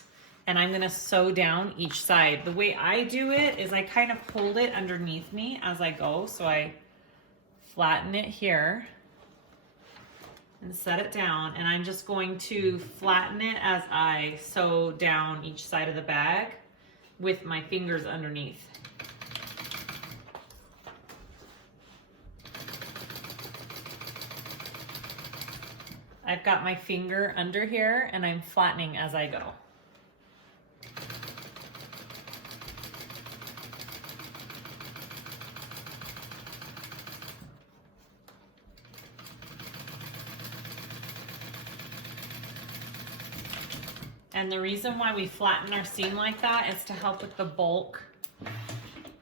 And I'm gonna sew down each side. The way I do it is I kind of hold it underneath me as I go. So I flatten it here and set it down. And I'm just going to flatten it as I sew down each side of the bag with my fingers underneath. I've got my finger under here and I'm flattening as I go. And the reason why we flatten our seam like that is to help with the bulk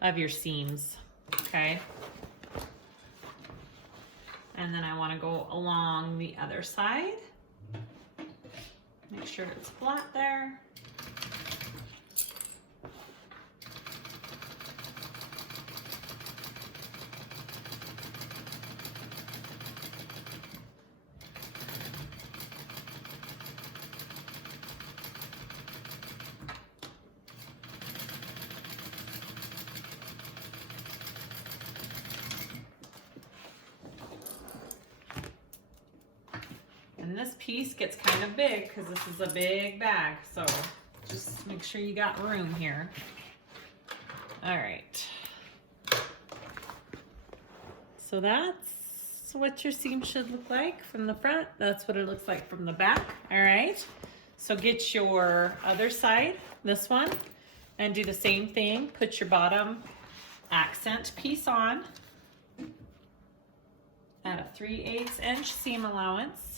of your seams, okay? And then I want to go along the other side. Make sure it's flat there. And this piece gets kind of big because this is a big bag, so just make sure you got room here. All right. So that's what your seam should look like from the front. That's what it looks like from the back. All right. So get your other side, this one, and do the same thing. Put your bottom accent piece on at a 3/8 inch seam allowance.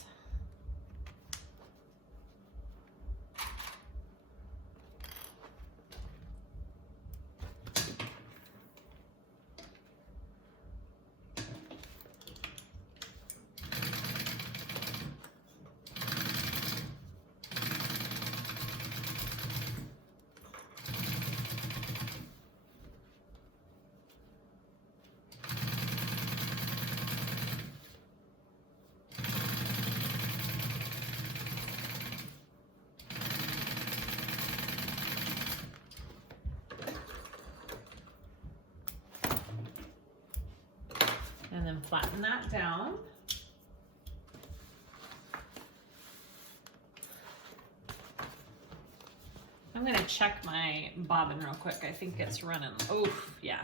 And then flatten that down. I'm gonna check my bobbin real quick. I think it's running. Oh, yeah.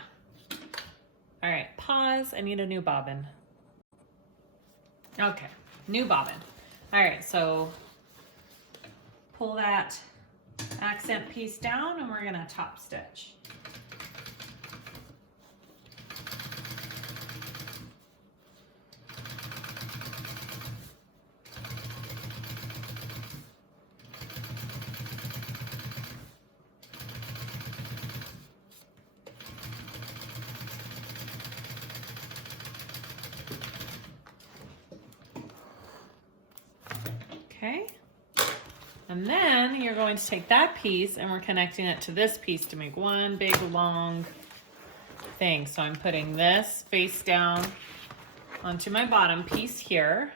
All right, pause. I need a new bobbin. Okay, new bobbin. All right, so pull that accent piece down and we're gonna top stitch. Okay, and then you're going to take that piece and we're connecting it to this piece to make one big long thing. So I'm putting this face down onto my bottom piece here.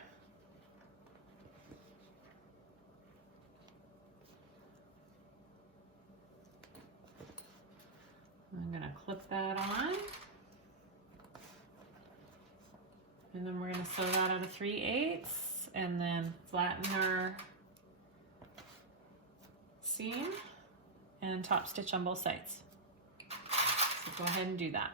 I'm gonna clip that on. And then we're gonna sew that at a 3/8 and then flatten our seam and top stitch on both sides. So go ahead and do that.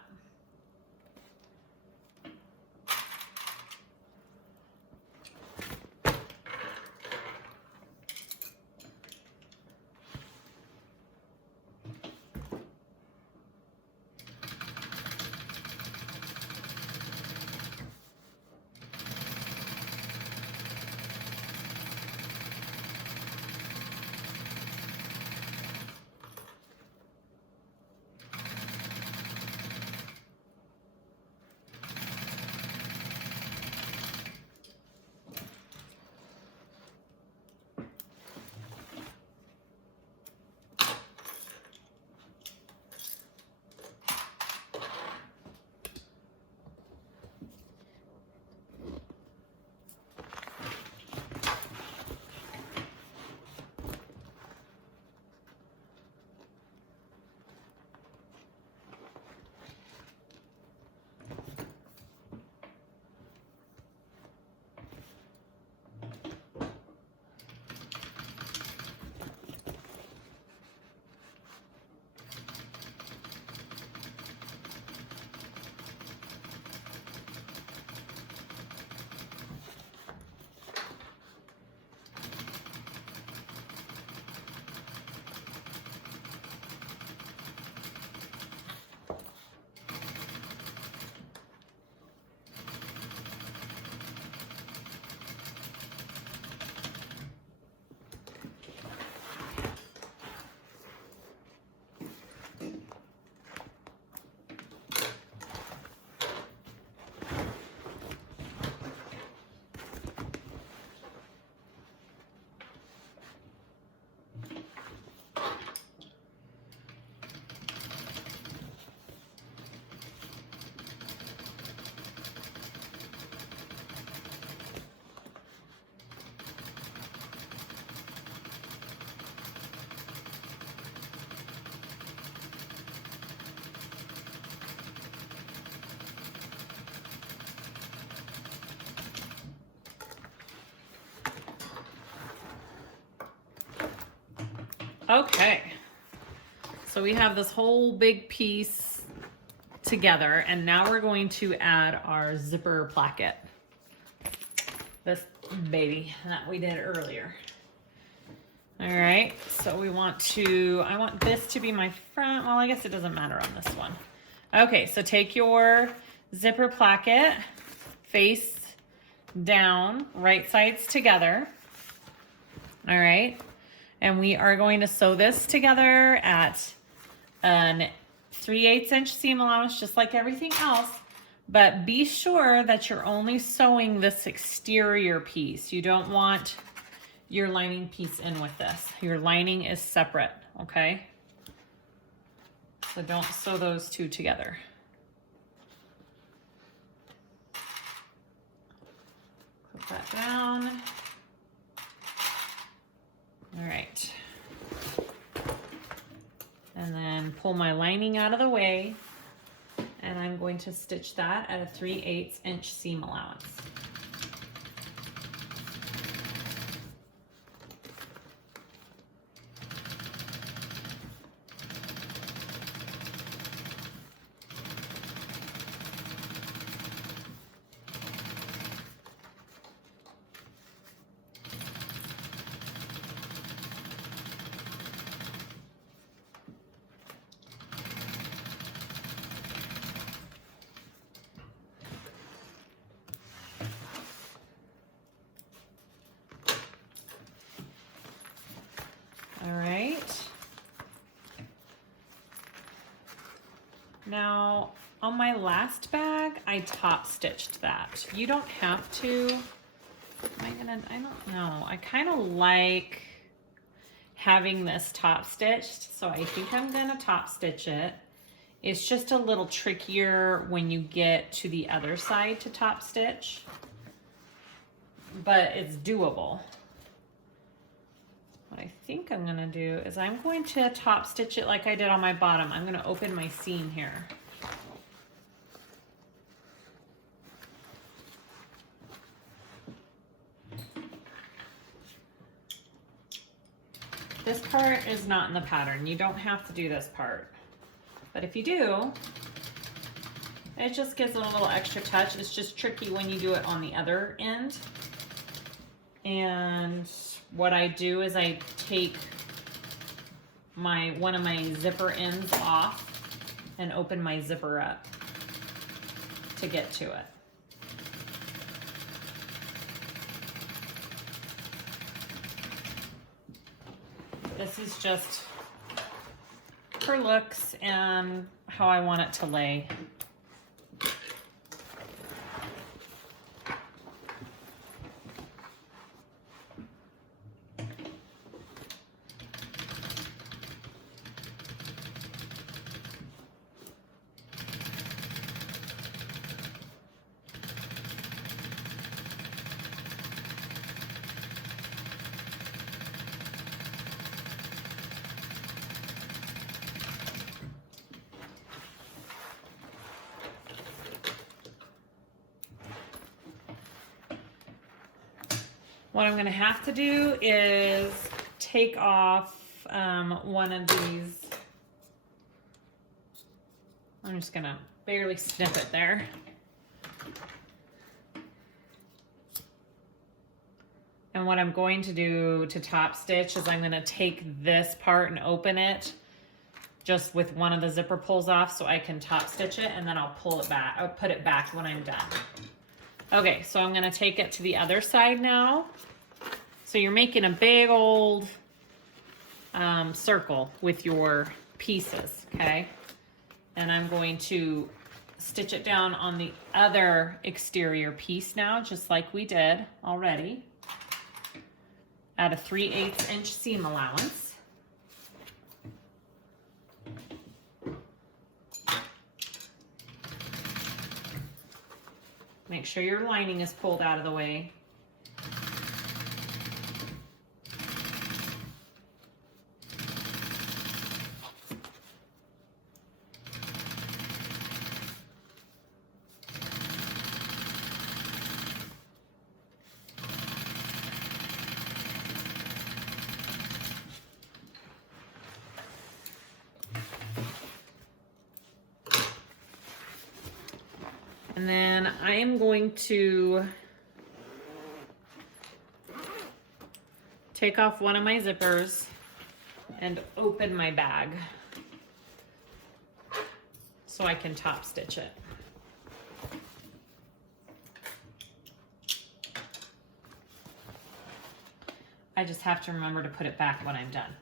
Okay, so we have this whole big piece together, and now we're going to add our zipper placket. This baby that we did earlier. All right, so I want this to be my front. Well, I guess it doesn't matter on this one. Okay, so take your zipper placket, face down, right sides together. All right, and we are going to sew this together at an 3/8 inch seam allowance, just like everything else, but be sure that you're only sewing this exterior piece. You don't want your lining piece in with this. Your lining is separate, okay? So don't sew those two together. Put that down. All right. And then pull my lining out of the way, and I'm going to stitch that at a 3/8 inch seam allowance. All right. Now, on my last bag, I top stitched that. You don't have to. I don't know. I kind of like having this top stitched, so I think I'm gonna top stitch it. It's just a little trickier when you get to the other side to top stitch, but it's doable. What I think I'm gonna do is I'm going to top stitch it like I did on my bottom. I'm gonna open my seam here. This part is not in the pattern. You don't have to do this part. But if you do, it just gives it a little extra touch. It's just tricky when you do it on the other end. And what I do is I take one of my zipper ends off and open my zipper up to get to it. This is just for looks and how I want it to lay. What I'm going to have to do is take off one of these. I'm just going to barely snip it there. And what I'm going to do to top stitch is I'm going to take this part and open it just with one of the zipper pulls off so I can top stitch it, and then I'll pull it back. I'll put it back when I'm done. Okay, so I'm gonna take it to the other side now. So you're making a big old circle with your pieces, okay? And I'm going to stitch it down on the other exterior piece now, just like we did already, at a 3/8 inch seam allowance. Make sure your lining is pulled out of the way. And then I am going to take off one of my zippers and open my bag so I can top stitch it. I just have to remember to put it back when I'm done.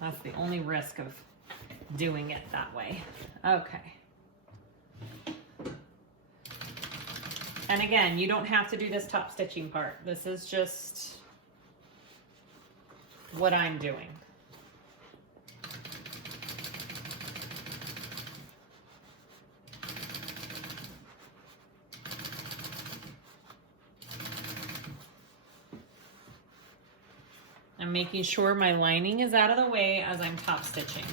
That's the only risk of doing it that way. Okay. And again, you don't have to do this top stitching part. This is just what I'm doing. I'm making sure my lining is out of the way as I'm top stitching.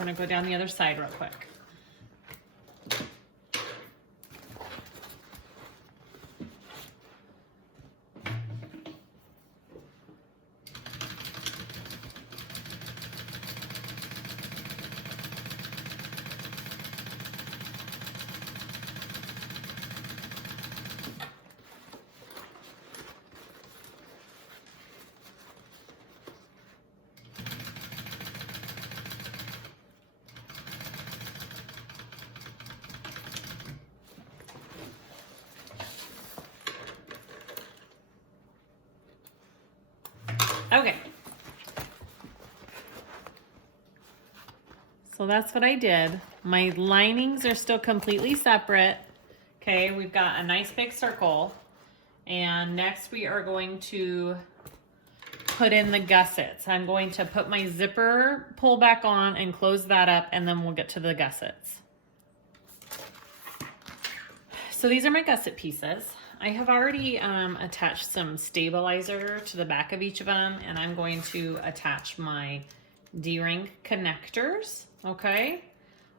I'm going to go down the other side real quick. Okay. So that's what I did. My linings are still completely separate. Okay, we've got a nice big circle. And next we are going to put in the gussets. I'm going to put my zipper pull back on and close that up, and then we'll get to the gussets. So these are my gusset pieces. I have already attached some stabilizer to the back of each of them, and I'm going to attach my D-ring connectors, okay?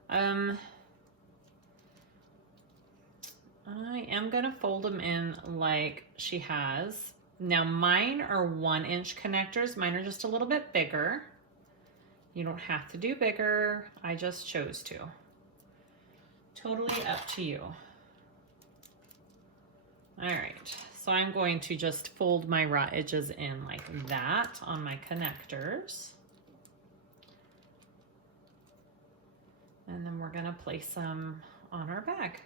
I am gonna fold them in like she has. Now mine are 1-inch connectors. Mine are just a little bit bigger. You don't have to do bigger. I just chose to. Totally up to you. All right, so I'm going to just fold my raw edges in like that on my connectors. And then we're gonna place them on our bag.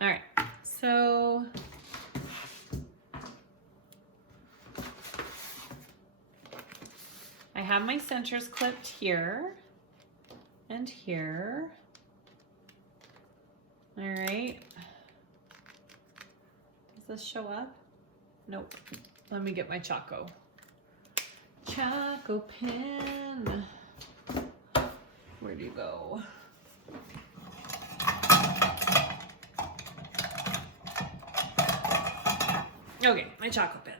All right, so I have my centers clipped here and here. All right. Does this show up? Nope. Let me get my Choco pen. Where do you go? Okay, my Choco pen.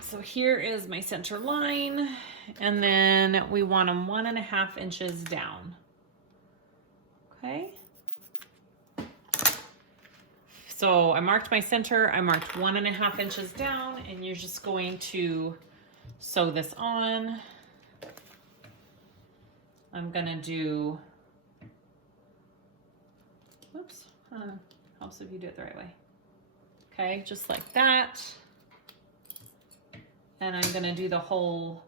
So here is my center line, and then we want them 1.5 inches down. Okay. So I marked my center, I marked 1.5 inches down, and you're just going to sew this on. I'm gonna do, whoops, helps if you do it the right way. Okay, just like that. And I'm gonna do the whole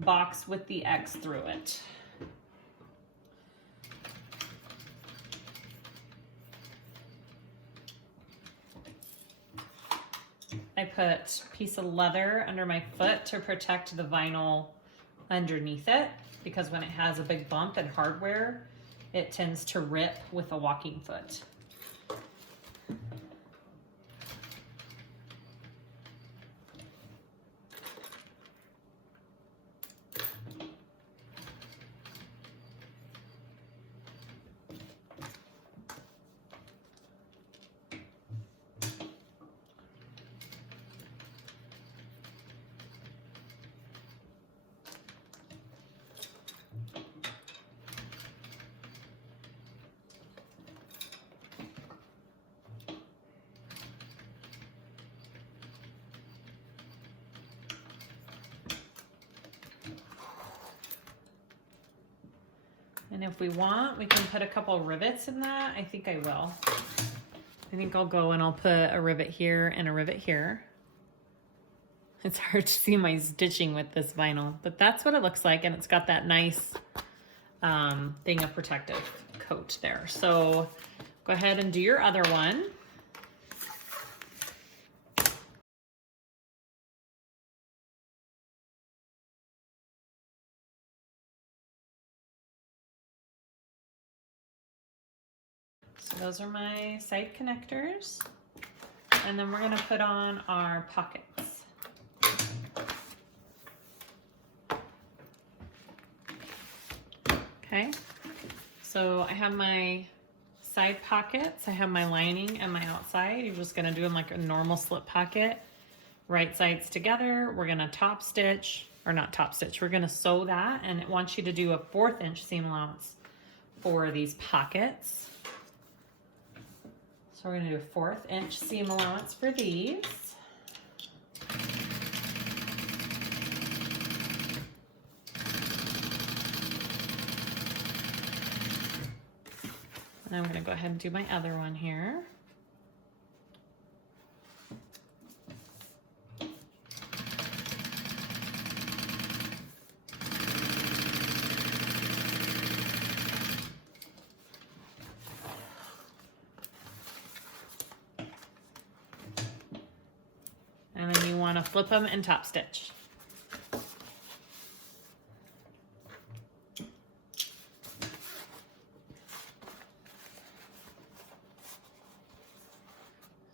box with the X through it. I put a piece of leather under my foot to protect the vinyl underneath it, because when it has a big bump and hardware, it tends to rip with a walking foot. And if we want, we can put a couple rivets in that. I think I will. I think I'll go and I'll put a rivet here and a rivet here. It's hard to see my stitching with this vinyl, but that's what it looks like. And it's got that nice thing of protective coat there. So go ahead and do your other one. So those are my side connectors. And then we're gonna put on our pockets. Okay, so I have my side pockets. I have my lining and my outside. You're just gonna do them like a normal slip pocket. Right sides together. We're gonna top stitch, or not top stitch, we're gonna sew that, and it wants you to do a 1/4 inch seam allowance for these pockets. So we're gonna do a 1/4 inch seam allowance for these. And I'm gonna go ahead and do my other one here. And then you want to flip them and top stitch.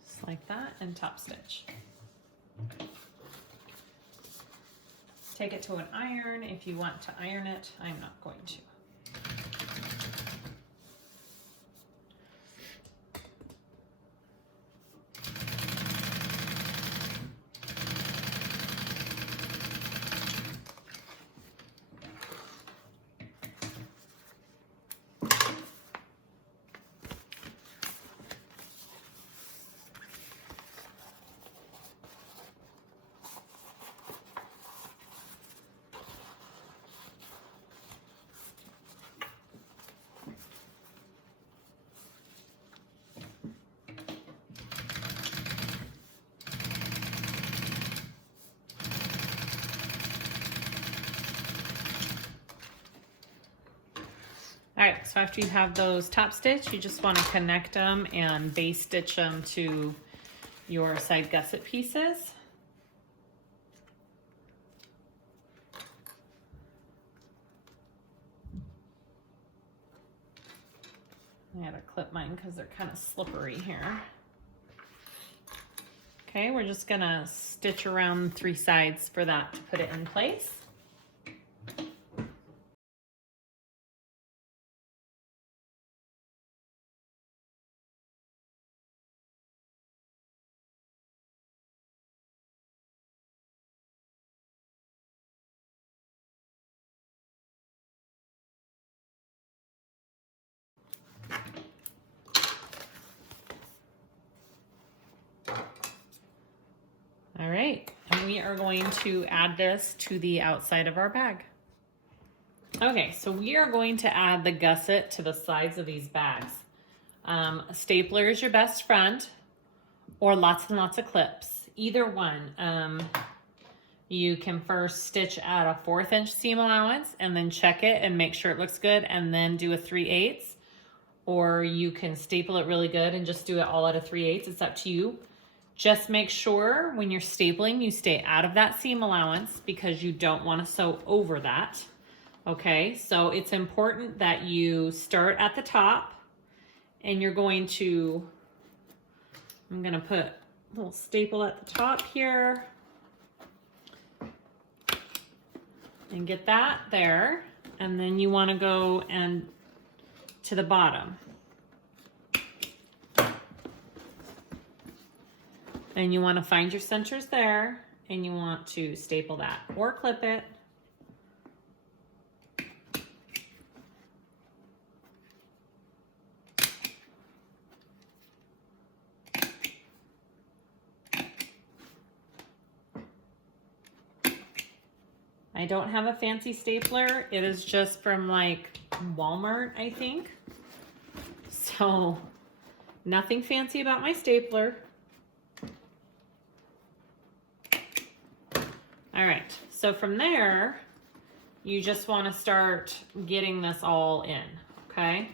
Just like that, and top stitch. Take it to an iron if you want to iron it. I'm not going to. All right, so after you have those top stitch, you just want to connect them and base stitch them to your side gusset pieces. I gotta clip mine because they're kind of slippery here. Okay, we're just gonna stitch around 3 sides for that to put it in place. All right, and we are going to add this to the outside of our bag. Okay, so we are going to add the gusset to the sides of these bags. A stapler is your best friend, or lots and lots of clips. Either one. You can first stitch at a 1/4 inch seam allowance and then check it and make sure it looks good and then do a 3/8. Or you can staple it really good and just do it all at a 3/8. It's up to you. Just make sure when you're stapling, you stay out of that seam allowance because you don't want to sew over that. Okay, so it's important that you start at the top and you're going to, I'm going to put a little staple at the top here and get that there. And then you want to go and to the bottom. And you want to find your centers there, and you want to staple that or clip it. I don't have a fancy stapler. It is just from like Walmart, I think. So nothing fancy about my stapler. All right, so from there, you just want to start getting this all in, okay?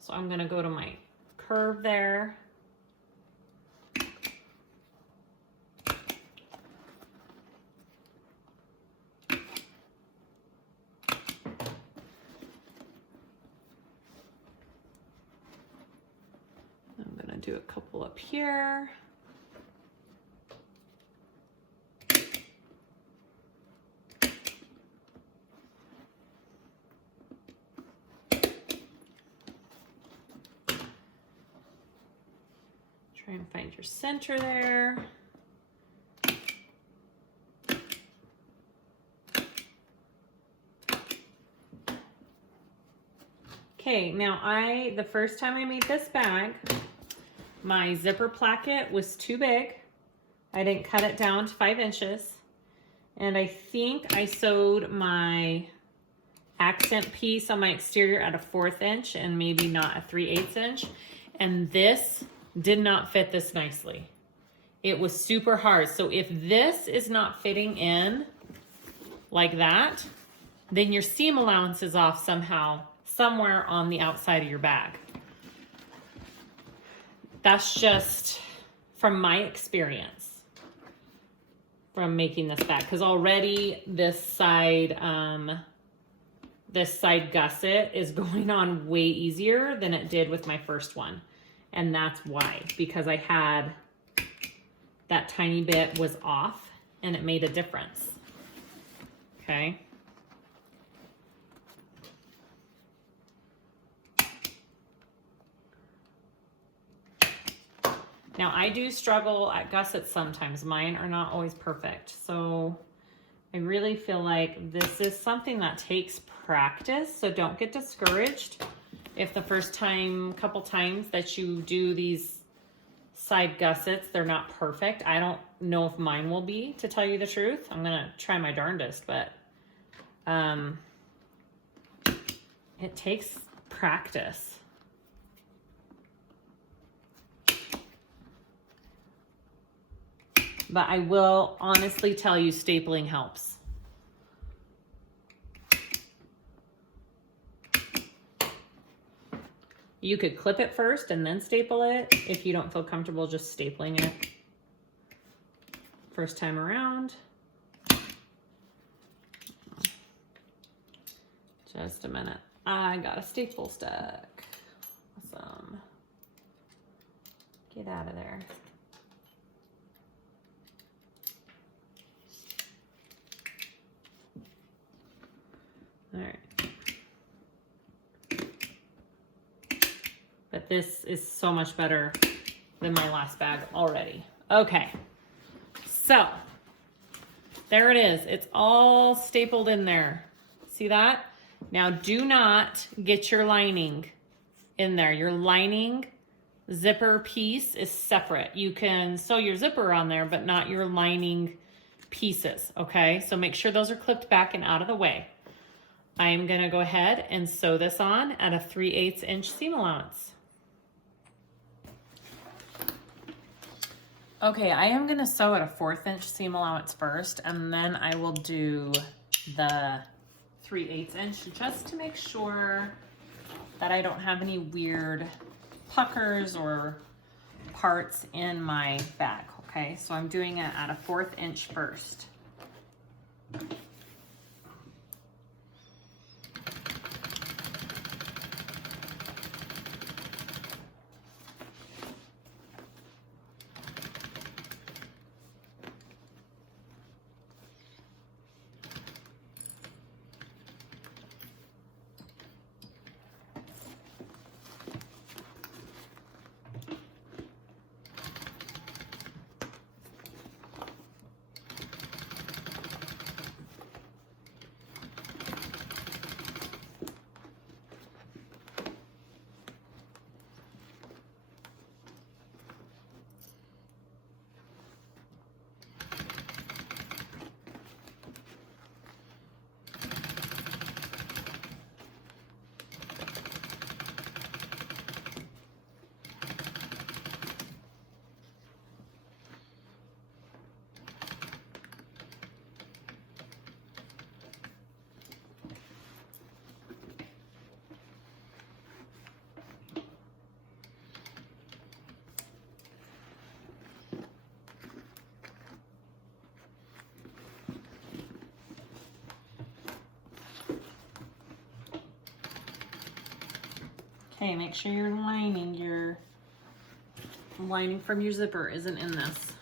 So I'm going to go to my curve there. I'm going to do a couple up here. Try and find your center there. Okay, now the first time I made this bag, my zipper placket was too big. I didn't cut it down to 5 inches. And I think I sewed my accent piece on my exterior at a 1/4 inch and maybe not a 3/8 inch. And this did not fit this nicely. It was super hard. So if this is not fitting in like that, then your seam allowance is off somehow, somewhere on the outside of your bag. That's just from my experience from making this bag, because already this side gusset is going on way easier than it did with my first one. And that's why, because I had that tiny bit was off and it made a difference. Okay. Now I do struggle at gussets sometimes. Mine are not always perfect. So I really feel like this is something that takes practice. So don't get discouraged if the first couple times that you do these side gussets, they're not perfect. I don't know if mine will be, to tell you the truth. I'm gonna try my darndest, but it takes practice. But I will honestly tell you, stapling helps. You could clip it first and then staple it if you don't feel comfortable just stapling it first time around. Just a minute. I got a staple stuck. Awesome. Get out of there. All right. But this is so much better than my last bag already. Okay, so there it is. It's all stapled in there. See that? Now do not get your lining in there. Your lining zipper piece is separate. You can sew your zipper on there, but not your lining pieces, okay? So make sure those are clipped back and out of the way. I am gonna go ahead and sew this on at a 3/8 inch seam allowance. Okay, I am gonna sew at a 1/4 inch seam allowance first, and then I will do the 3/8 inch just to make sure that I don't have any weird puckers or parts in my bag, okay? So I'm doing it at a 1/4 inch first. Okay, make sure your lining from your zipper isn't in this.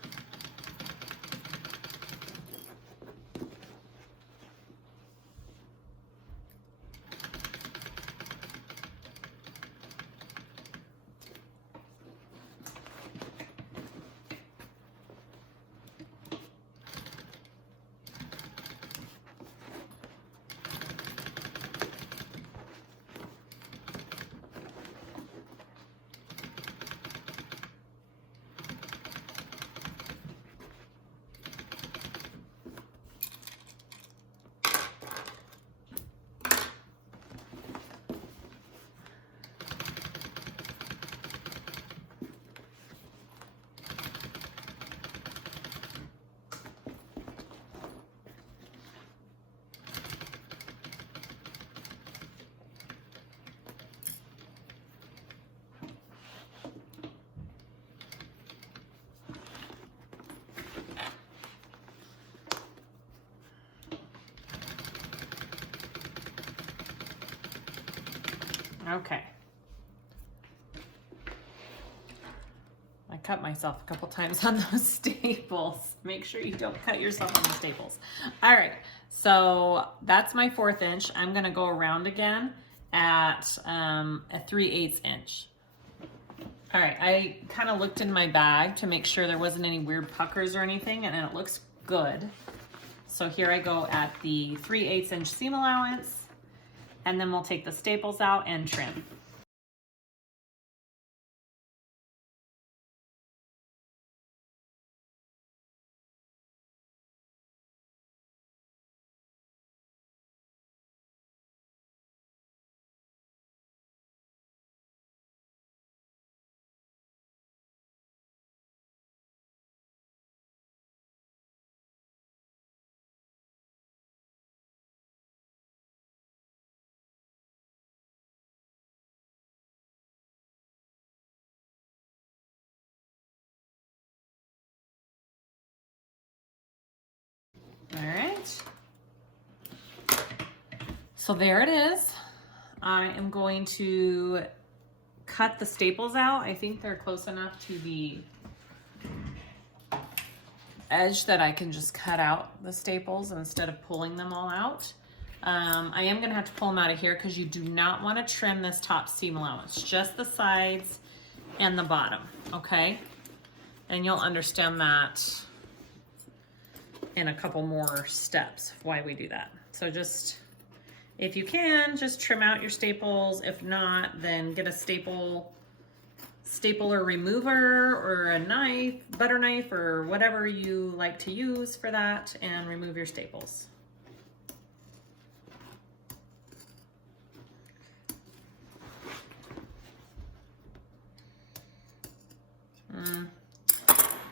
Okay. I cut myself a couple times on those staples. Make sure you don't cut yourself on the staples. All right, so that's my 1/4 inch. I'm gonna go around again at a 3/8 inch. All right, I kind of looked in my bag to make sure there wasn't any weird puckers or anything, and it looks good. So here I go at the 3/8 inch seam allowance, and then we'll take the staples out and trim. All right. So there it is. I am going to cut the staples out. I think they're close enough to the edge that I can just cut out the staples instead of pulling them all out. I am gonna have to pull them out of here because you do not want to trim this top seam allowance, just the sides and the bottom, okay? And you'll understand that in a couple more steps why we do that. So just, if you can, just trim out your staples. If not, then get a stapler remover or a knife, butter knife, or whatever you like to use for that, and remove your staples.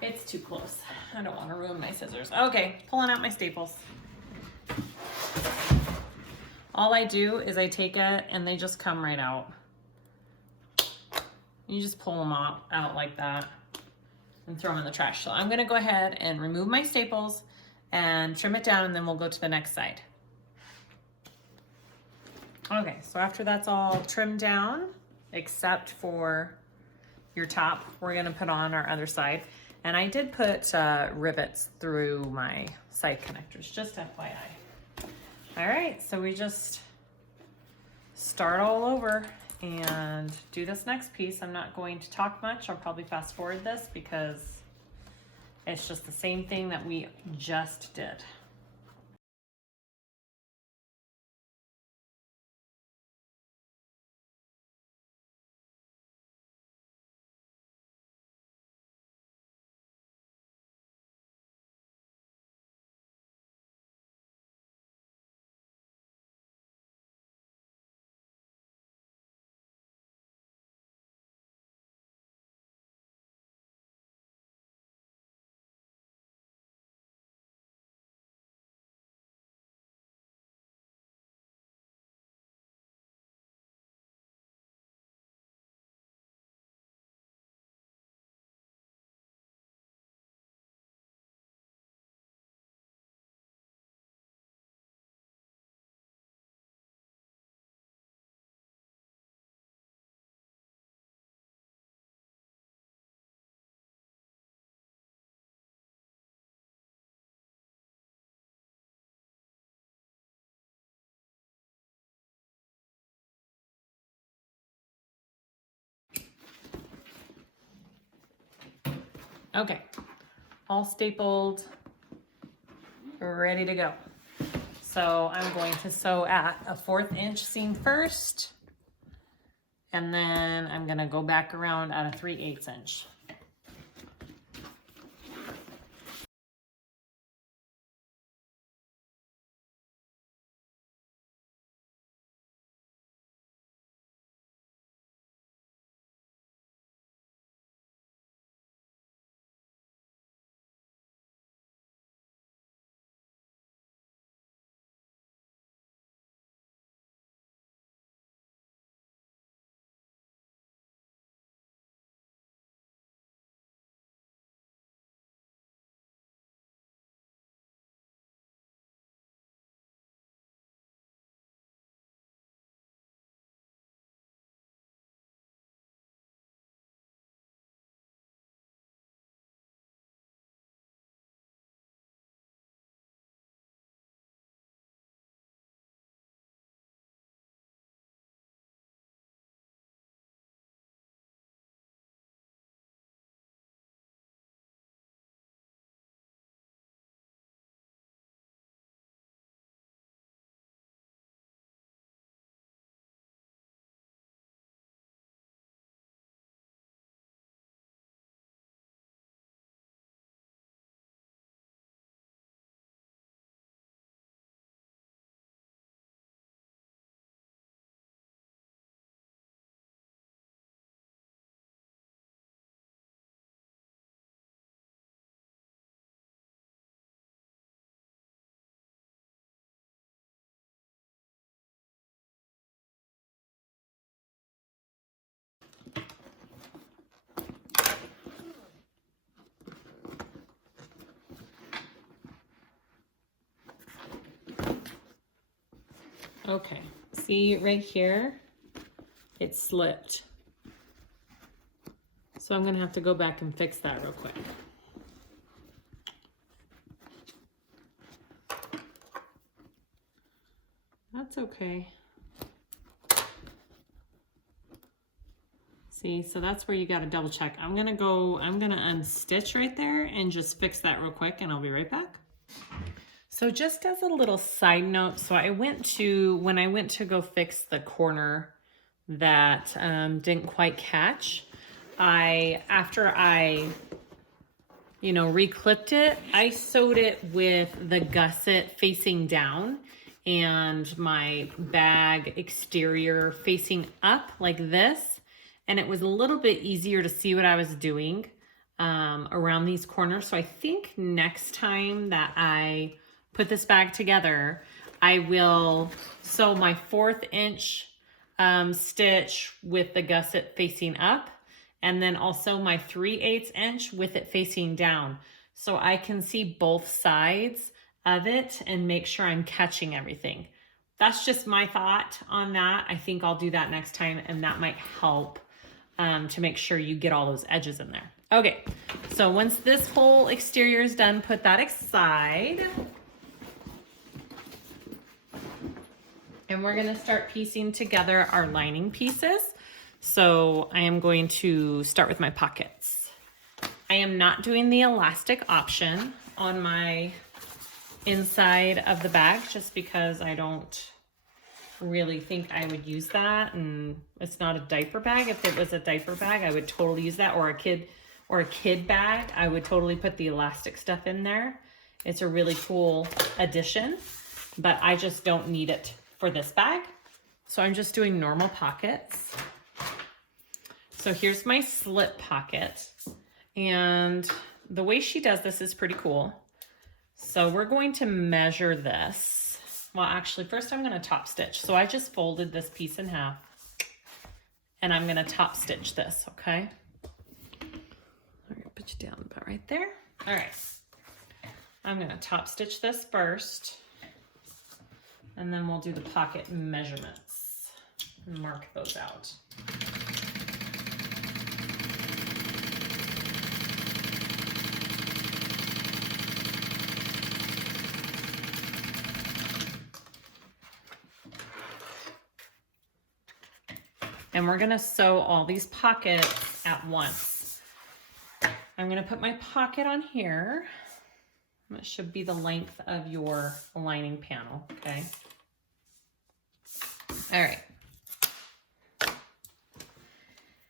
It's too close. I don't want to ruin my scissors. Okay, pulling out my staples. All I do is I take it and they just come right out. You just pull them out like that and throw them in the trash. So I'm gonna go ahead and remove my staples and trim it down, and then we'll go to the next side. Okay, so after that's all trimmed down, except for your top, we're gonna put on our other side. And I did put rivets through my side connectors, just FYI. All right, so we just start all over and do this next piece. I'm not going to talk much. I'll probably fast forward this because it's just the same thing that we just did. Okay, all stapled, ready to go. So I'm going to sew at a 1/4 inch seam first, and then I'm gonna go back around at a 3/8 inch. Okay, see right here, it slipped. So I'm gonna have to go back and fix that real quick. That's okay. See, so that's where you gotta double check. I'm gonna unstitch right there and just fix that real quick, and I'll be right back. So just as a little side note, so when I went to go fix the corner that didn't quite catch, after I reclipped it, I sewed it with the gusset facing down and my bag exterior facing up like this. And it was a little bit easier to see what I was doing around these corners. So I think next time that I put this bag together, I will sew my 1/4 inch stitch with the gusset facing up, and then also my 3/8 inch with it facing down, so I can see both sides of it and make sure I'm catching everything. That's just my thought on that. I think I'll do that next time, and that might help to make sure you get all those edges in there. Okay, so once this whole exterior is done, put that aside. And we're gonna start piecing together our lining pieces. So I am going to start with my pockets. I am not doing the elastic option on my inside of the bag just because I don't really think I would use that, and it's not a diaper bag. If it was a diaper bag, I would totally use that, or a kid bag, I would totally put the elastic stuff in there. It's a really cool addition, but I just don't need it for this bag. So I'm just doing normal pockets. So here's my slip pocket, and the way she does this is pretty cool. So we're going to measure this. Well, actually, first I'm gonna top stitch. So I just folded this piece in half, and I'm gonna top stitch this, okay? I'm gonna put you down about right there. All right, I'm gonna top stitch this first, and then we'll do the pocket measurements and mark those out. And we're gonna sew all these pockets at once. I'm gonna put my pocket on here. It should be the length of your lining panel, okay? All right.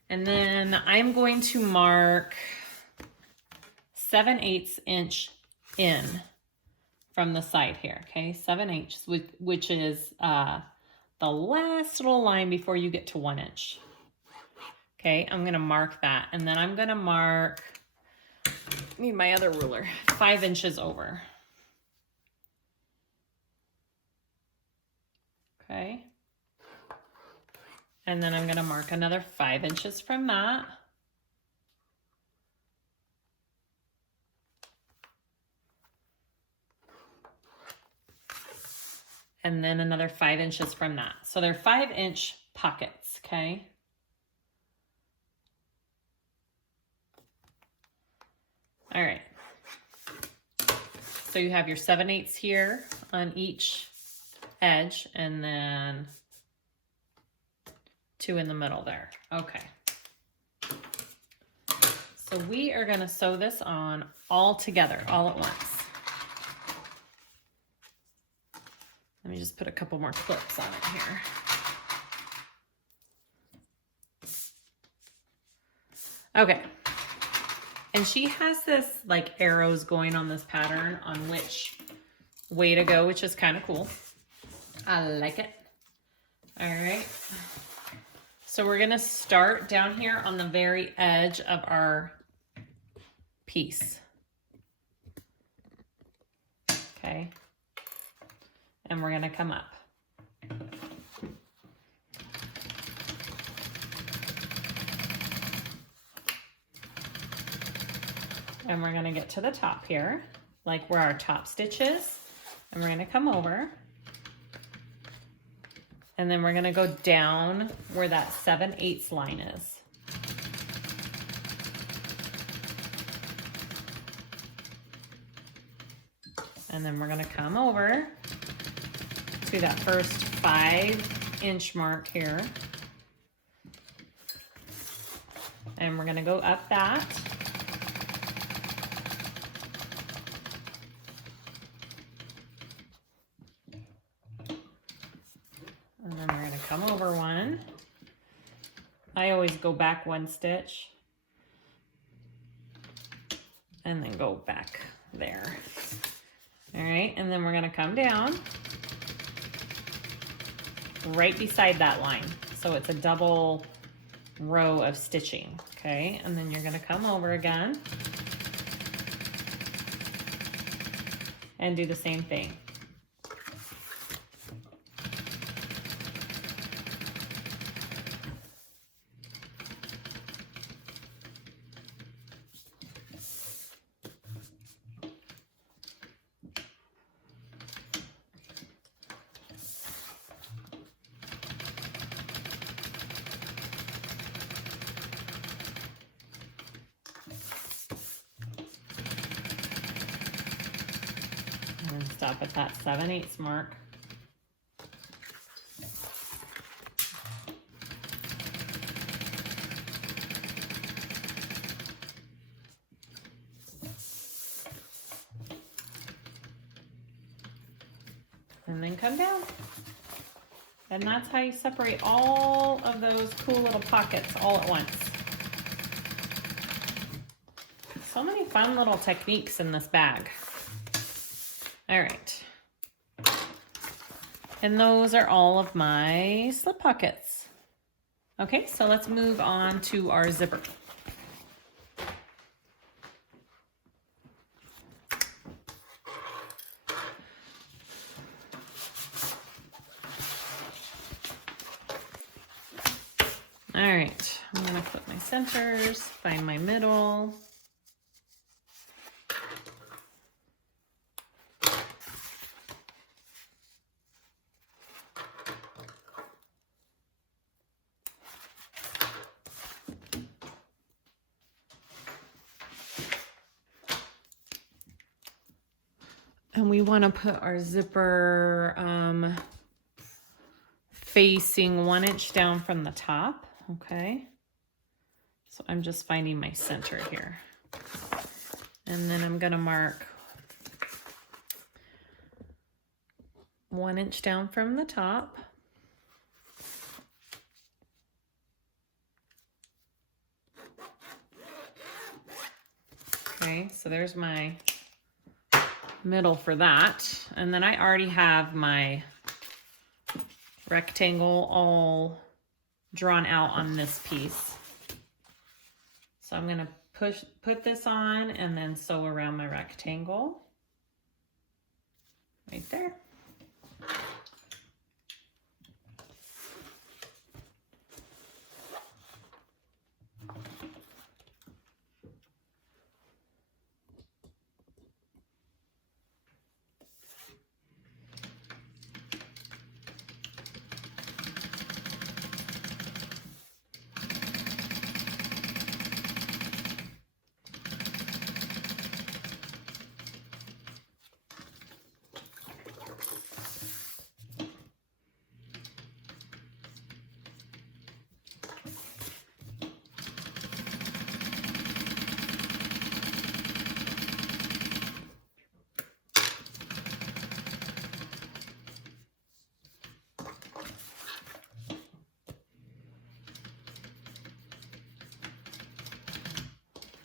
And then I'm going to mark 7/8 inch in from the side here, okay? 7/8, which is the last little line before you get to 1 inch. Okay, I'm gonna mark that, and then I'm gonna mark, need my other ruler, 5 inches over. Okay. And then I'm gonna mark another 5 inches from that. And then another 5 inches from that. So they're 5-inch pockets, okay? All right. So you have your 7/8 here on each edge, and then 2 in the middle there. Okay. So we are gonna sew this on all together, all at once. Let me just put a couple more clips on it here. Okay. And she has this like arrows going on this pattern on which way to go, which is kind of cool. I like it. All right. So we're gonna start down here on the very edge of our piece. Okay. And we're gonna come up. And we're gonna get to the top here, like where our top stitch is. And we're gonna come over. And then we're gonna go down where that 7/8 line is. And then we're gonna come over to that first 5-inch mark here. And we're gonna go up that. And then we're gonna come over one. I always go back 1 stitch and then go back there. All right, and then we're gonna come down right beside that line. So it's a double row of stitching, okay? And then you're gonna come over again and do the same thing. And stop at that 7/8 mark. And then come down. And that's how you separate all of those cool little pockets all at once. So many fun little techniques in this bag. All right. And those are all of my slip pockets. Okay, so let's move on to our zipper. All right, I'm gonna put my centers, find my middle. And we want to put our zipper facing 1 inch down from the top, okay? So I'm just finding my center here. And then I'm gonna mark 1 inch down from the top. Okay, so there's my middle for that. And then I already have my rectangle all drawn out on this piece. So I'm gonna put this on and then sew around my rectangle right there.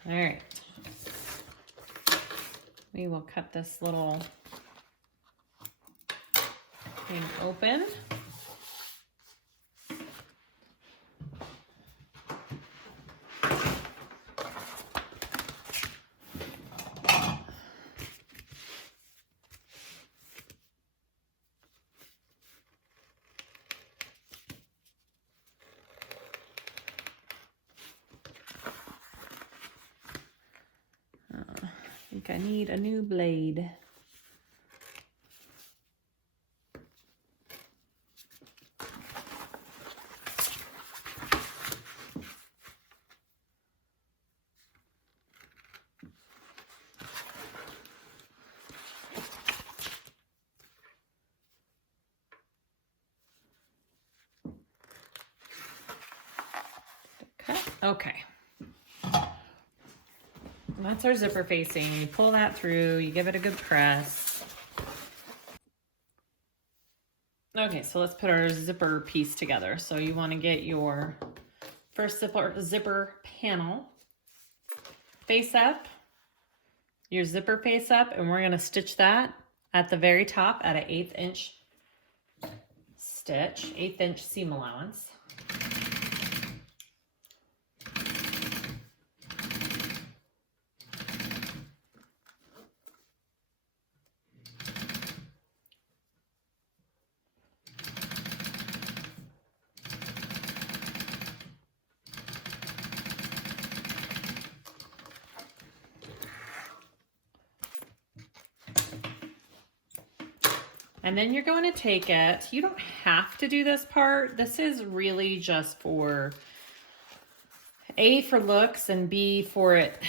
All right, we will cut this little thing open. I think I need a new blade. Okay. That's our zipper facing. You pull that through, you give it a good press. Okay, so let's put our zipper piece together. So you want to get your first zipper panel face up, your zipper face up, and we're going to stitch that at the very top at an 1/8 inch stitch, 1/8 inch seam allowance. And then you're going to take it, you don't have to do this part. This is really just for A, for looks, and B, for it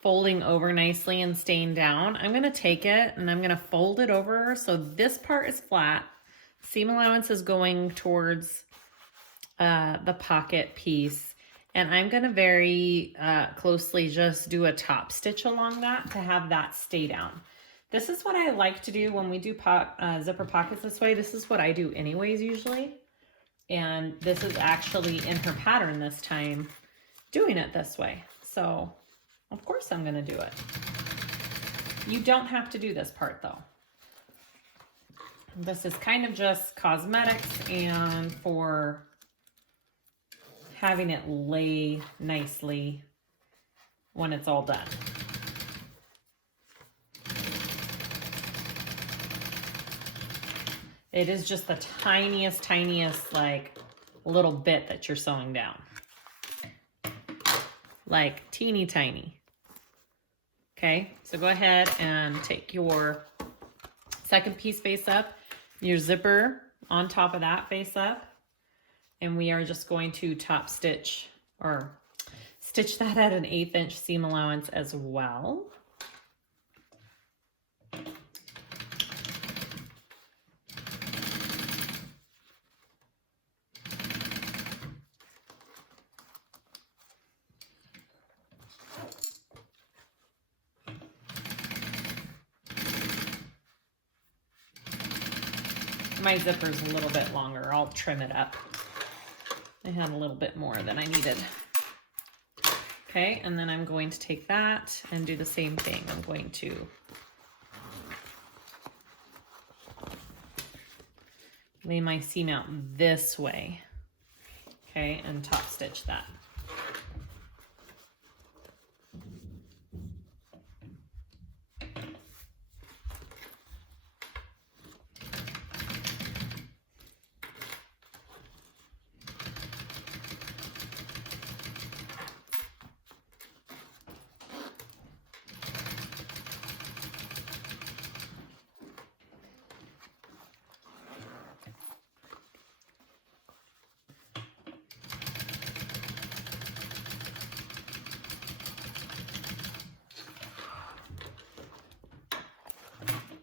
folding over nicely and staying down. I'm going to take it and I'm going to fold it over so this part is flat. Seam allowance is going towards the pocket piece. And I'm going to very closely just do a top stitch along that to have that stay down. This is what I like to do when we do zipper pockets this way. This is what I do anyways usually. And this is actually in her pattern this time, doing it this way. So of course I'm going to do it. You don't have to do this part though. This is kind of just cosmetics and for having it lay nicely when it's all done. It is just the tiniest like little bit that you're sewing down. Like teeny tiny. Okay, so go ahead and take your second piece face up, your zipper on top of that face up, and we are just going to top stitch or stitch that at an 1/8 inch seam allowance as well. my zipper's a little bit longer. I'll trim it up. I had a little bit more than I needed. Okay, and then I'm going to take that and do the same thing. I'm going to lay my seam out this way, okay, and top stitch that.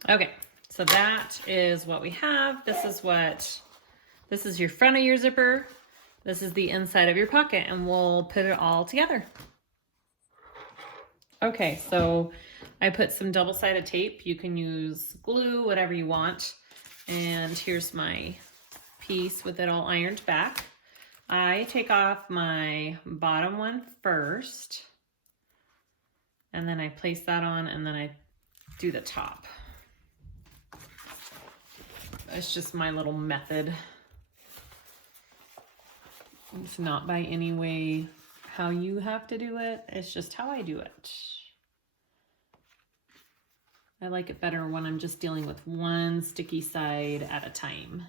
Okay, so that is what we have. This is your front of your zipper. This is the inside of your pocket, and we'll put it all together. Okay, so I put some double-sided tape. You can use glue, whatever you want. And here's my piece with it all ironed back. I take off my bottom one first, and then I place that on, and then I do the top. It's just my little method. It's not by any way how you have to do it. It's just how I do it. I like it better when I'm just dealing with one sticky side at a time.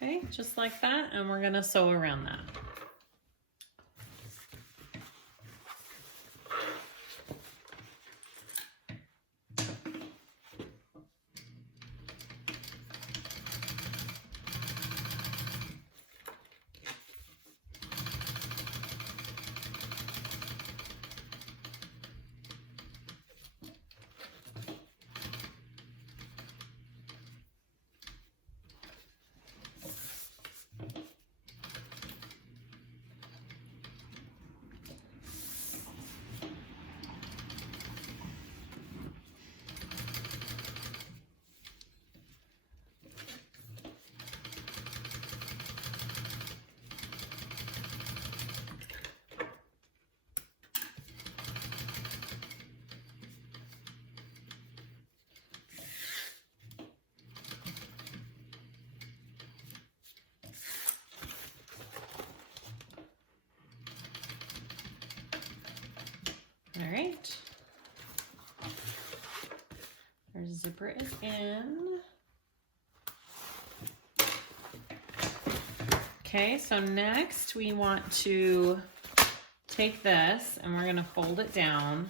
Okay, just like that, and we're gonna sew around that. All right, our zipper is in. Okay, so next we want to take this and we're gonna fold it down.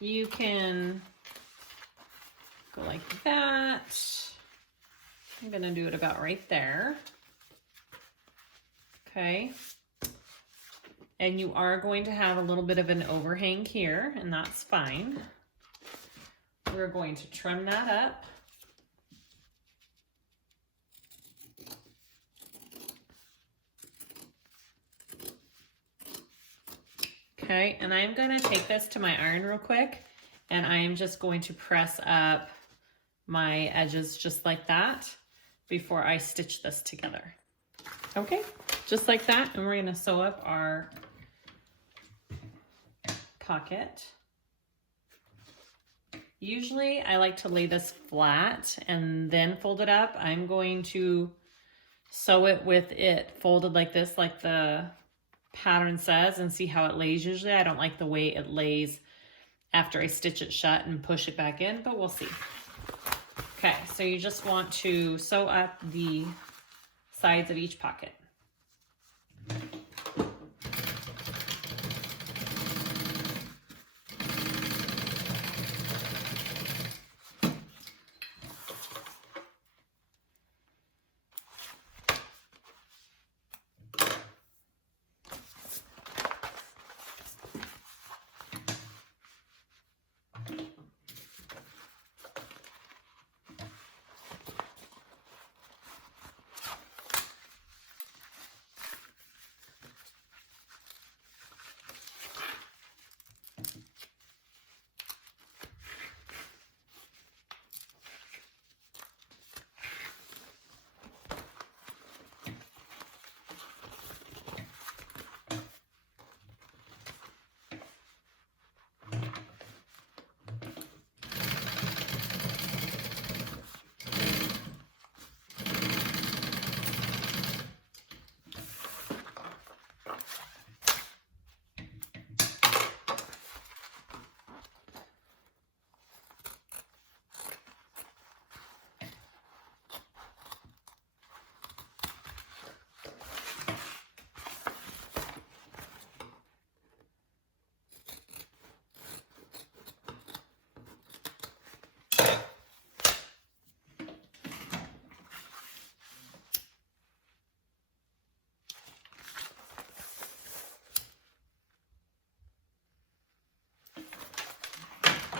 You can go like that. I'm gonna do it about right there. Okay. And you are going to have a little bit of an overhang here, and that's fine. We're going to trim that up. Okay, and I'm gonna take this to my iron real quick, and I'm just going to press up my edges just like that before I stitch this together. Okay, just like that, and we're gonna sew up our pocket. Usually I like to lay this flat and then fold it up. I'm going to sew it with it folded like this, like the pattern says, and see how it lays. Usually I don't like the way it lays after I stitch it shut and push it back in, but we'll see. Okay, so you just want to sew up the sides of each pocket.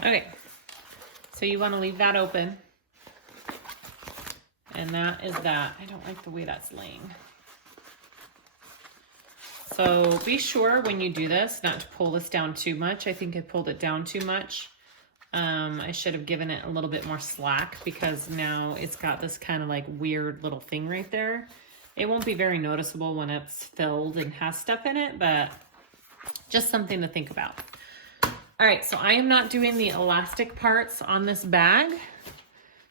Okay, so you want to leave that open. And that is that. I don't like the way that's laying. So be sure when you do this not to pull this down too much. I think I pulled it down too much. I should have given it a little bit more slack because now it's got this kind of like weird little thing right there. It won't be very noticeable when it's filled and has stuff in it, but just something to think about. All right, so I am not doing the elastic parts on this bag.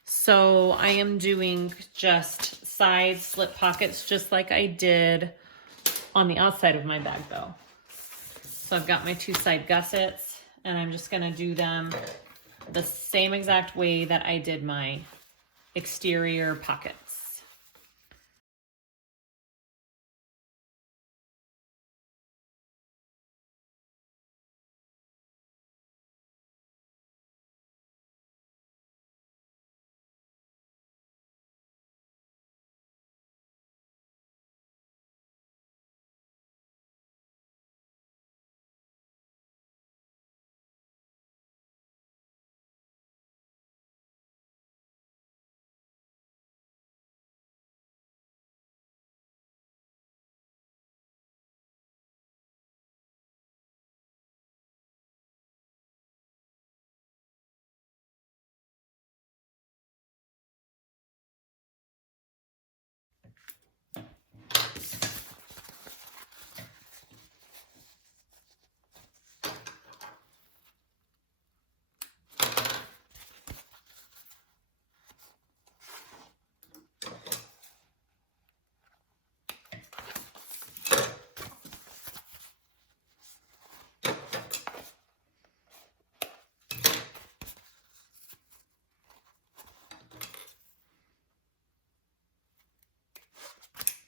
So I am doing just side slip pockets just like I did on the outside of my bag though. So I've got my 2 side gussets and I'm just gonna do them the same exact way that I did my exterior pockets.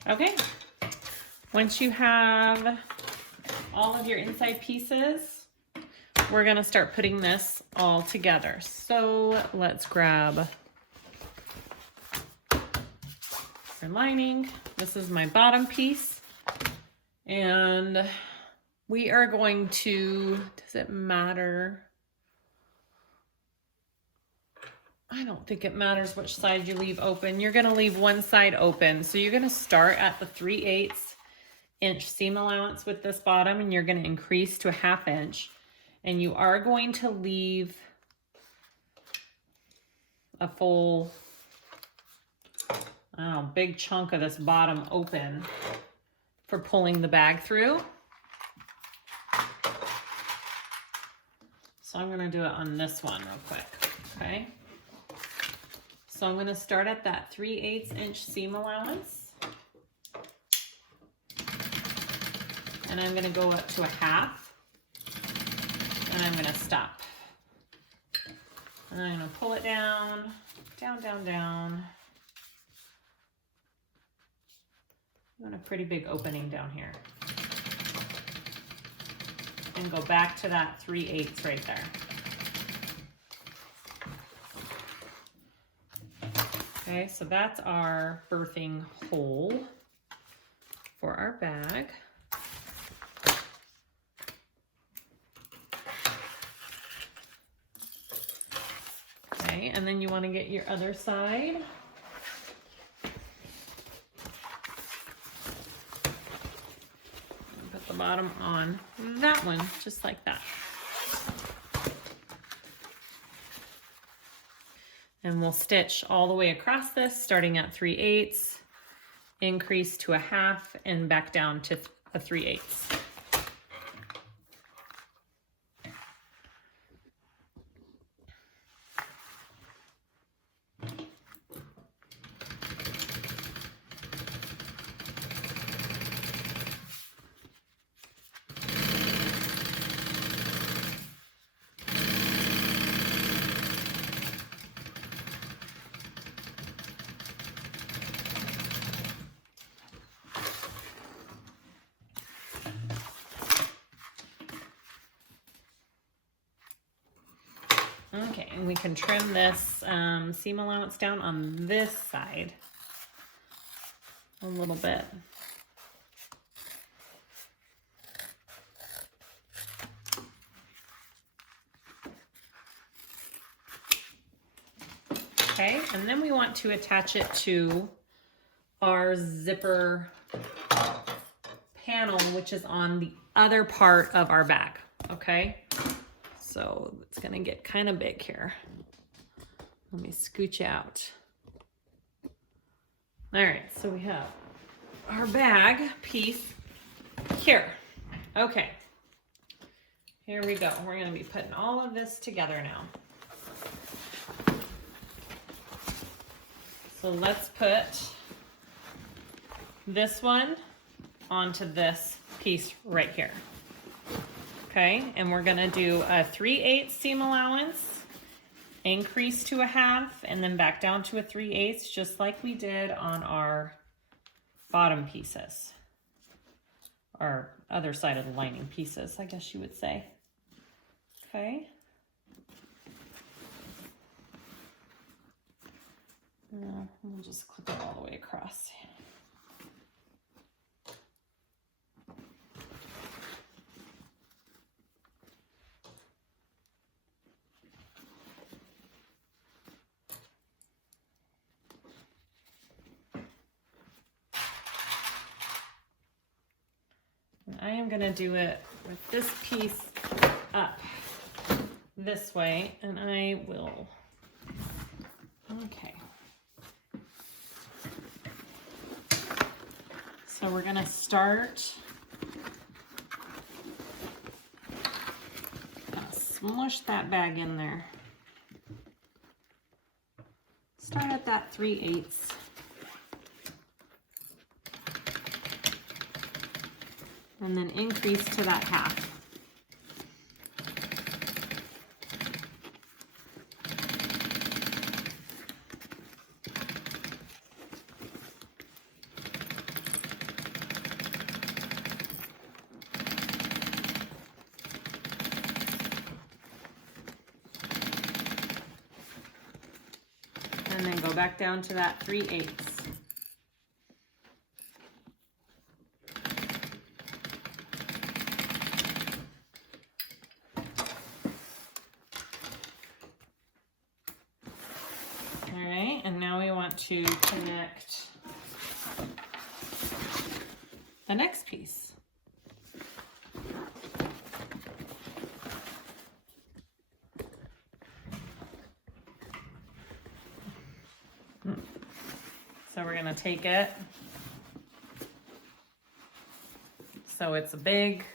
Okay, once you have all of your inside pieces, we're gonna start putting this all together. So let's grab our lining. This is my bottom piece. And we are going to, does it matter? I don't think it matters which side you leave open. You're gonna leave one side open. So you're gonna start at the 3/8 inch seam allowance with this bottom and you're gonna increase to a 1/2 inch. And you are going to leave a full, I don't know, big chunk of this bottom open for pulling the bag through. So I'm gonna do it on this one real quick, okay? So I'm gonna start at that 3/8 inch seam allowance. And I'm gonna go up to a 1/2. And I'm gonna stop. And I'm gonna pull it down, down, down, down. You want a pretty big opening down here. And go back to that 3/8 right there. Okay, so that's our birthing hole for our bag. Okay, and then you want to get your other side. Put the bottom on that one, just like that. And we'll stitch all the way across this, starting at 3/8, increase to a 1/2, and back down to a 3/8. Okay, and we can trim this seam allowance down on this side a little bit. Okay, and then we want to attach it to our zipper panel, which is on the other part of our bag, okay? So it's gonna get kind of big here. Let me scooch out. All right, so we have our bag piece here. Okay, here we go. We're gonna be putting all of this together now. So let's put this one onto this piece right here. Okay, and we're gonna do a 3/8 seam allowance, increase to a half, and then back down to a 3/8, just like we did on our bottom pieces, or other side of the lining pieces, I guess you would say. Okay. Now we'll just clip it all the way across. And I am going to do it with this piece up this way, and I will, okay. So we're going to start, smush that bag in there. Start at that 3/8. And then increase to that half. And then go back down to that 3/8. To connect the next piece. So we're going to take it so it's a big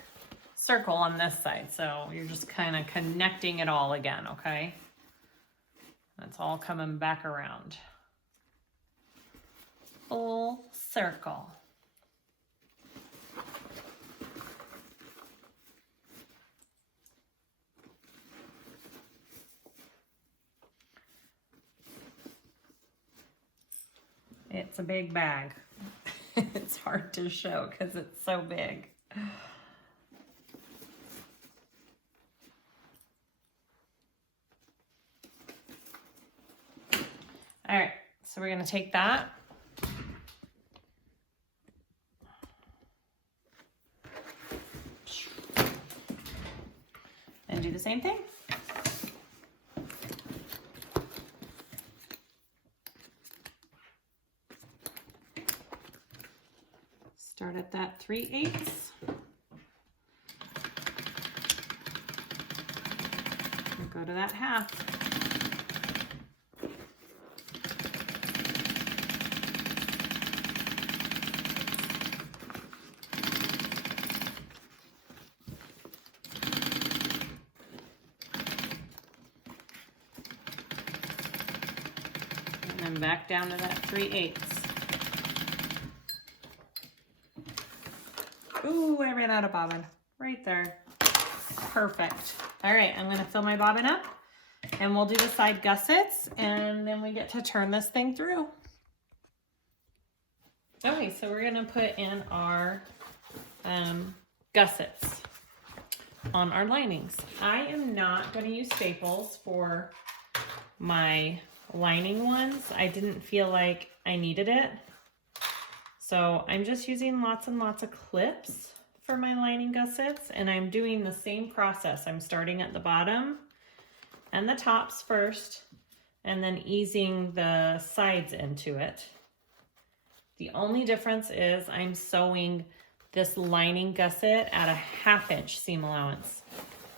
circle on this side. So you're just kind of connecting it all again, okay? That's all coming back around. Full circle. It's a big bag. It's hard to show because it's so big. All right, so we're going to take that. And do the same thing. Start at that 3/8. And go to that half. And back down to that 3/8. Ooh, I ran out of bobbin right there. Perfect. All right, I'm gonna fill my bobbin up and we'll do the side gussets and then we get to turn this thing through. Okay, so we're gonna put in our gussets on our linings. I am not gonna use staples for my lining ones. I didn't feel like I needed it. So I'm just using lots and lots of clips for my lining gussets, and I'm doing the same process. I'm starting at the bottom and the tops first, and then easing the sides into it. The only difference is I'm sewing this lining gusset at a 1/2 inch seam allowance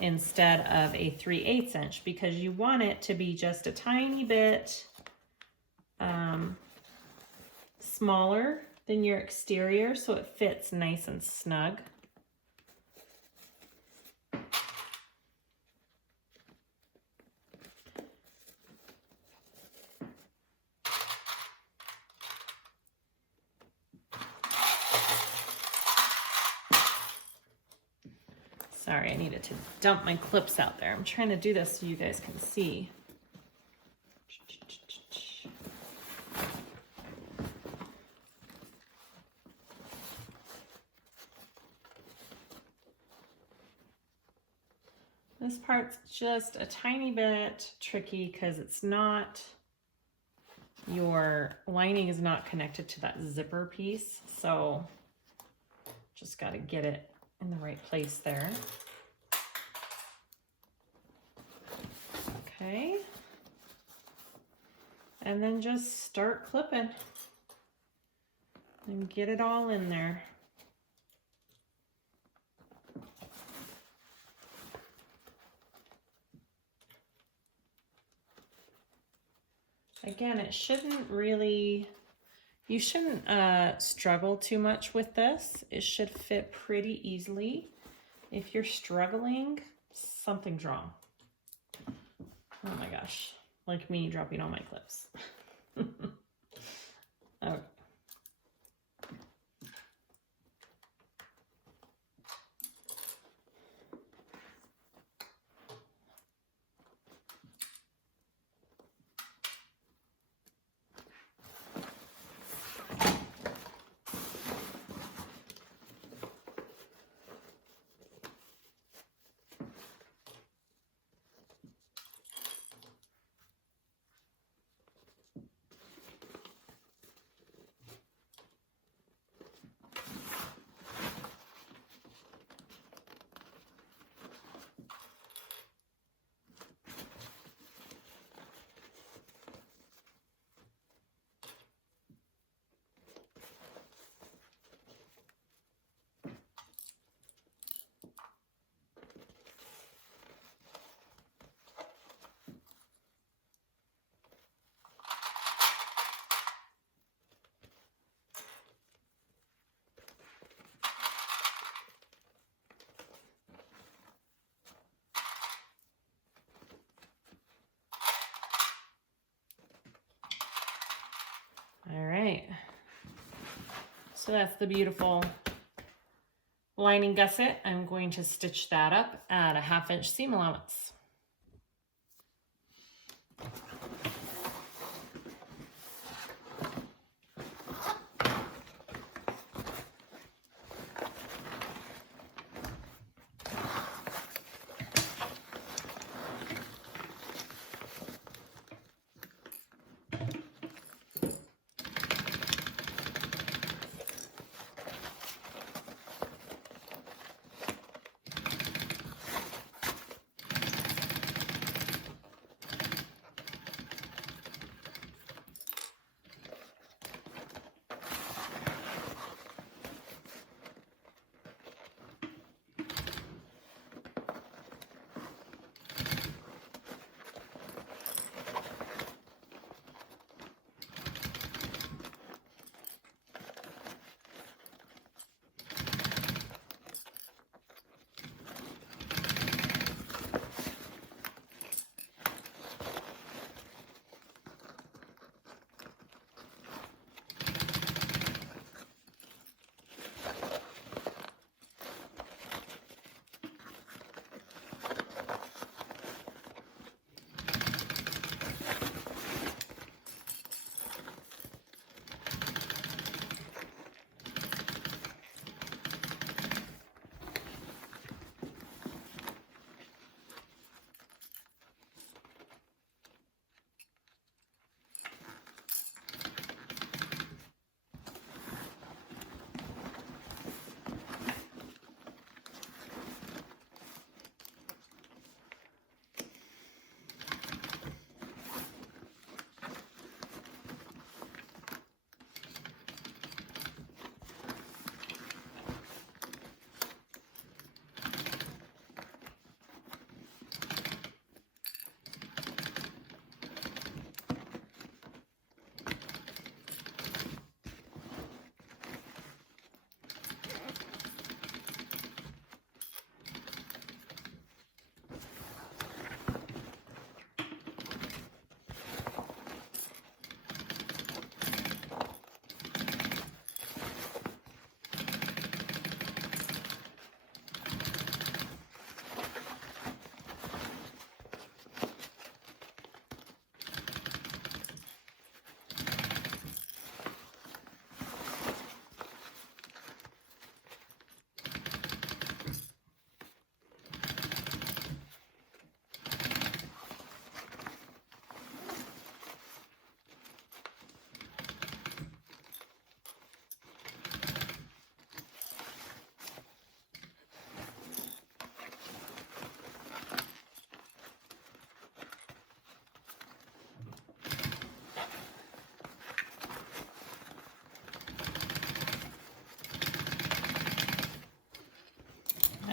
instead of a 3/8 inch because you want it to be just a tiny bit smaller than your exterior so it fits nice and snug. Sorry, I needed to dump my clips out there. I'm trying to do this so you guys can see. This part's just a tiny bit tricky because it's not, your lining is not connected to that zipper piece. So just got to get it in the right place there. Okay. And then just start clipping and get it all in there. Again, it shouldn't really, you shouldn't struggle too much with this. It should fit pretty easily. If you're struggling, something's wrong. Oh my gosh, like me dropping all my clips. Okay. All right, so that's the beautiful lining gusset. I'm going to stitch that up at a 1/2 inch seam allowance.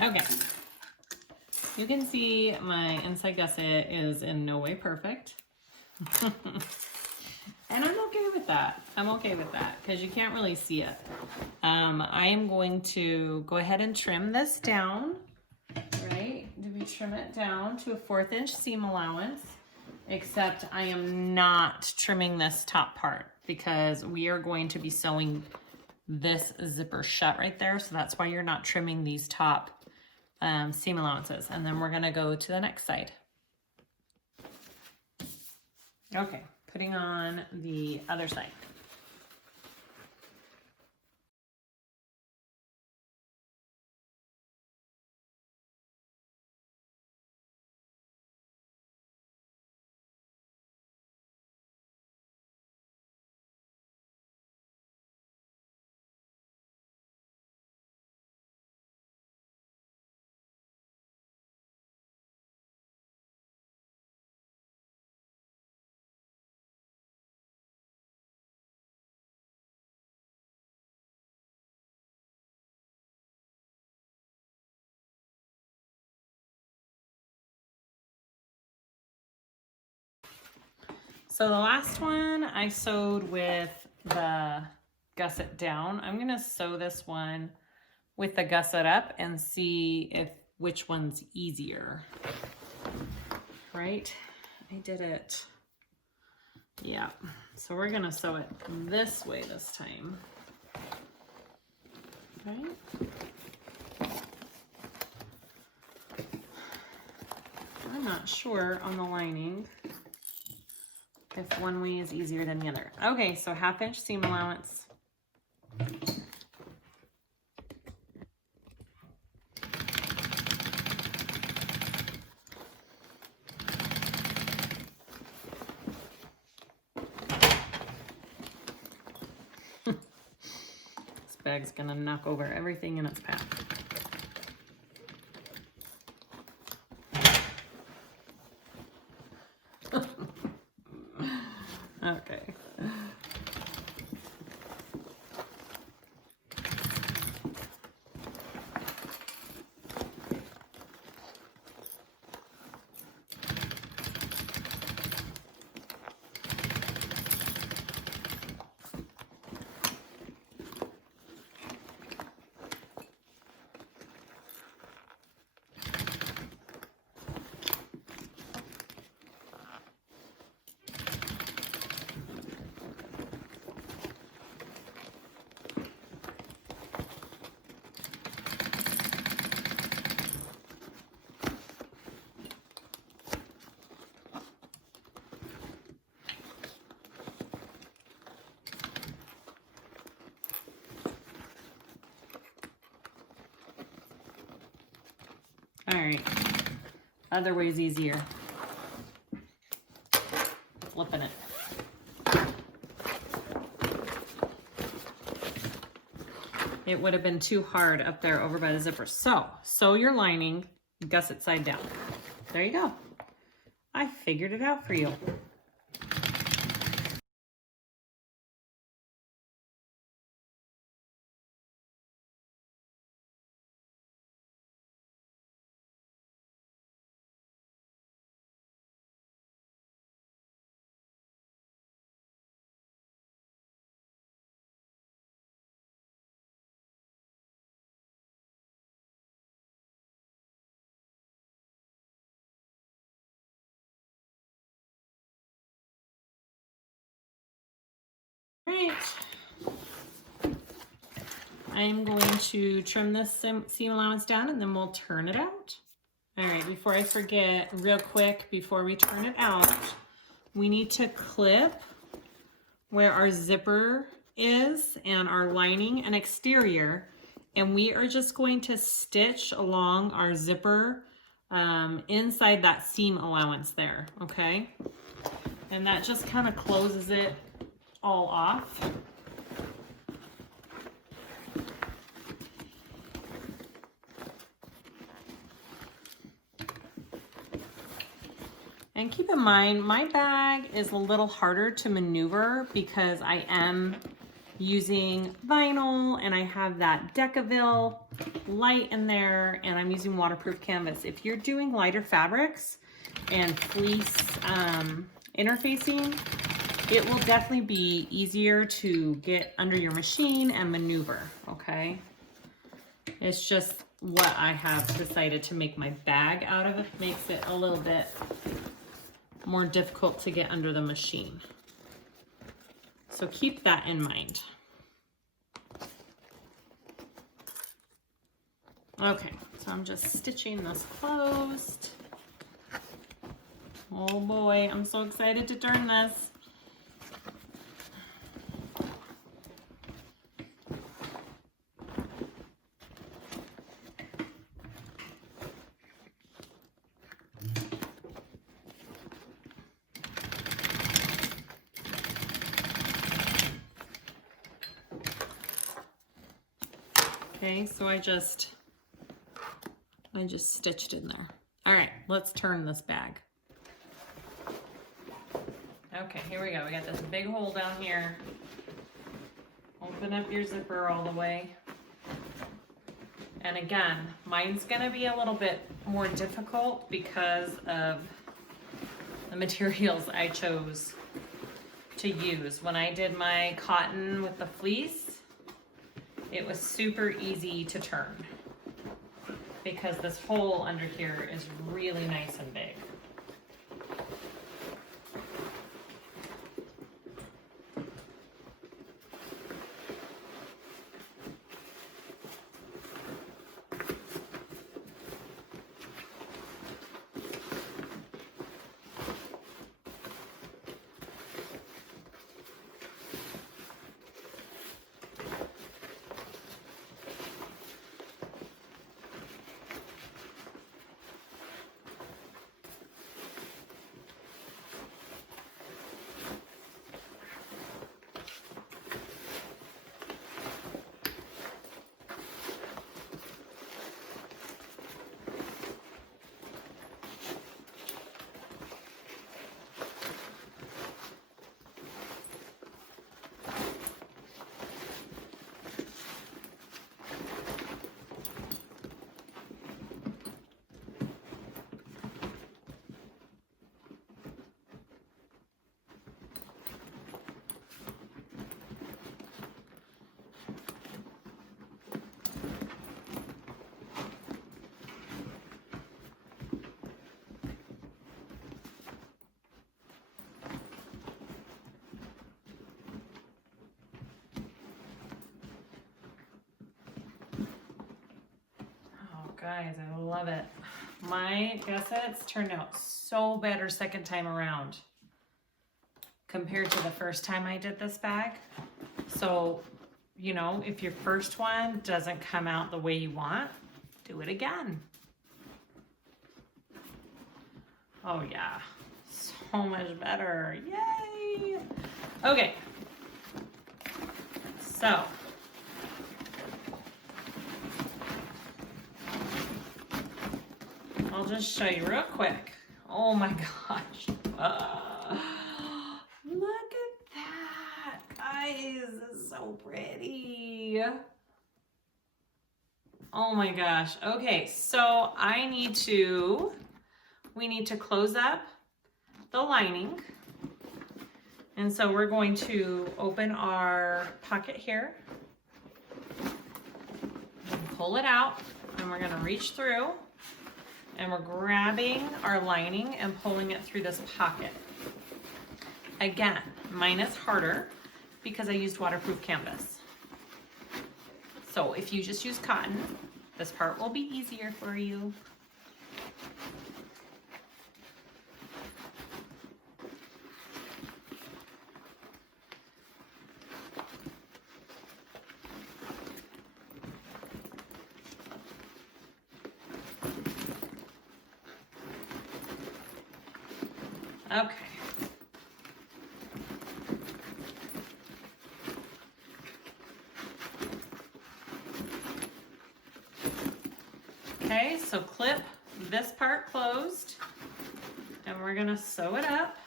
Okay. You can see my inside gusset is in no way perfect. And I'm okay with that. I'm okay with that because you can't really see it. I am going to go ahead and trim this down, right? Do we trim it down to a 1/4 inch seam allowance? Except I am not trimming this top part because we are going to be sewing this zipper shut right there. So that's why you're not trimming these top seam allowances. And then we're gonna go to the next side. Okay, putting on the other side. So the last one I sewed with the gusset down. I'm gonna sew this one with the gusset up and see which one's easier. Right? I did it. Yeah. So we're gonna sew it this way this time. Okay. I'm not sure on the lining if one way is easier than the other. Okay, so 1/2 inch seam allowance. This bag's gonna knock over everything in its path. Okay. All right, other way's easier. Flipping it. It would have been too hard up there over by the zipper. So, sew your lining, gusset side down. There you go. I figured it out for you. Right. I'm going to trim this seam allowance down and then we'll turn it out. All right, before I forget, real quick, before we turn it out, we need to clip where our zipper is and our lining and exterior. And we are just going to stitch along our zipper inside that seam allowance there, okay? And that just kind of closes it all off. And keep in mind, my bag is a little harder to maneuver because I am using vinyl and I have that decovil light in there, and I'm using waterproof canvas. If you're doing lighter fabrics and fleece interfacing, it will definitely be easier to get under your machine and maneuver, okay? It's just what I have decided to make my bag out of. It makes it a little bit more difficult to get under the machine. So keep that in mind. Okay, so I'm just stitching this closed. Oh boy, I'm so excited to turn this. Okay, so I just stitched in there. All right, let's turn this bag. Okay, here we go. We got this big hole down here. Open up your zipper all the way. And again, mine's gonna be a little bit more difficult because of the materials I chose to use. When I did my cotton with the fleece, it was super easy to turn because this hole under here is really nice and big. Guys, I love it. My gussets turned out so better second time around compared to the first time I did this bag. So, you know, if your first one doesn't come out the way you want, do it again. Oh yeah, so much better. Yay! Okay, so I'll just show you real quick. Oh my gosh. Look at that. Guys, this is so pretty. Oh my gosh. Okay, so we need to close up the lining. And so we're going to open our pocket here. Pull it out, and we're gonna reach through. And we're grabbing our lining and pulling it through this pocket. Again, mine is harder because I used waterproof canvas. So if you just use cotton, this part will be easier for you. Okay. Okay, so clip this part closed, and we're gonna sew it up.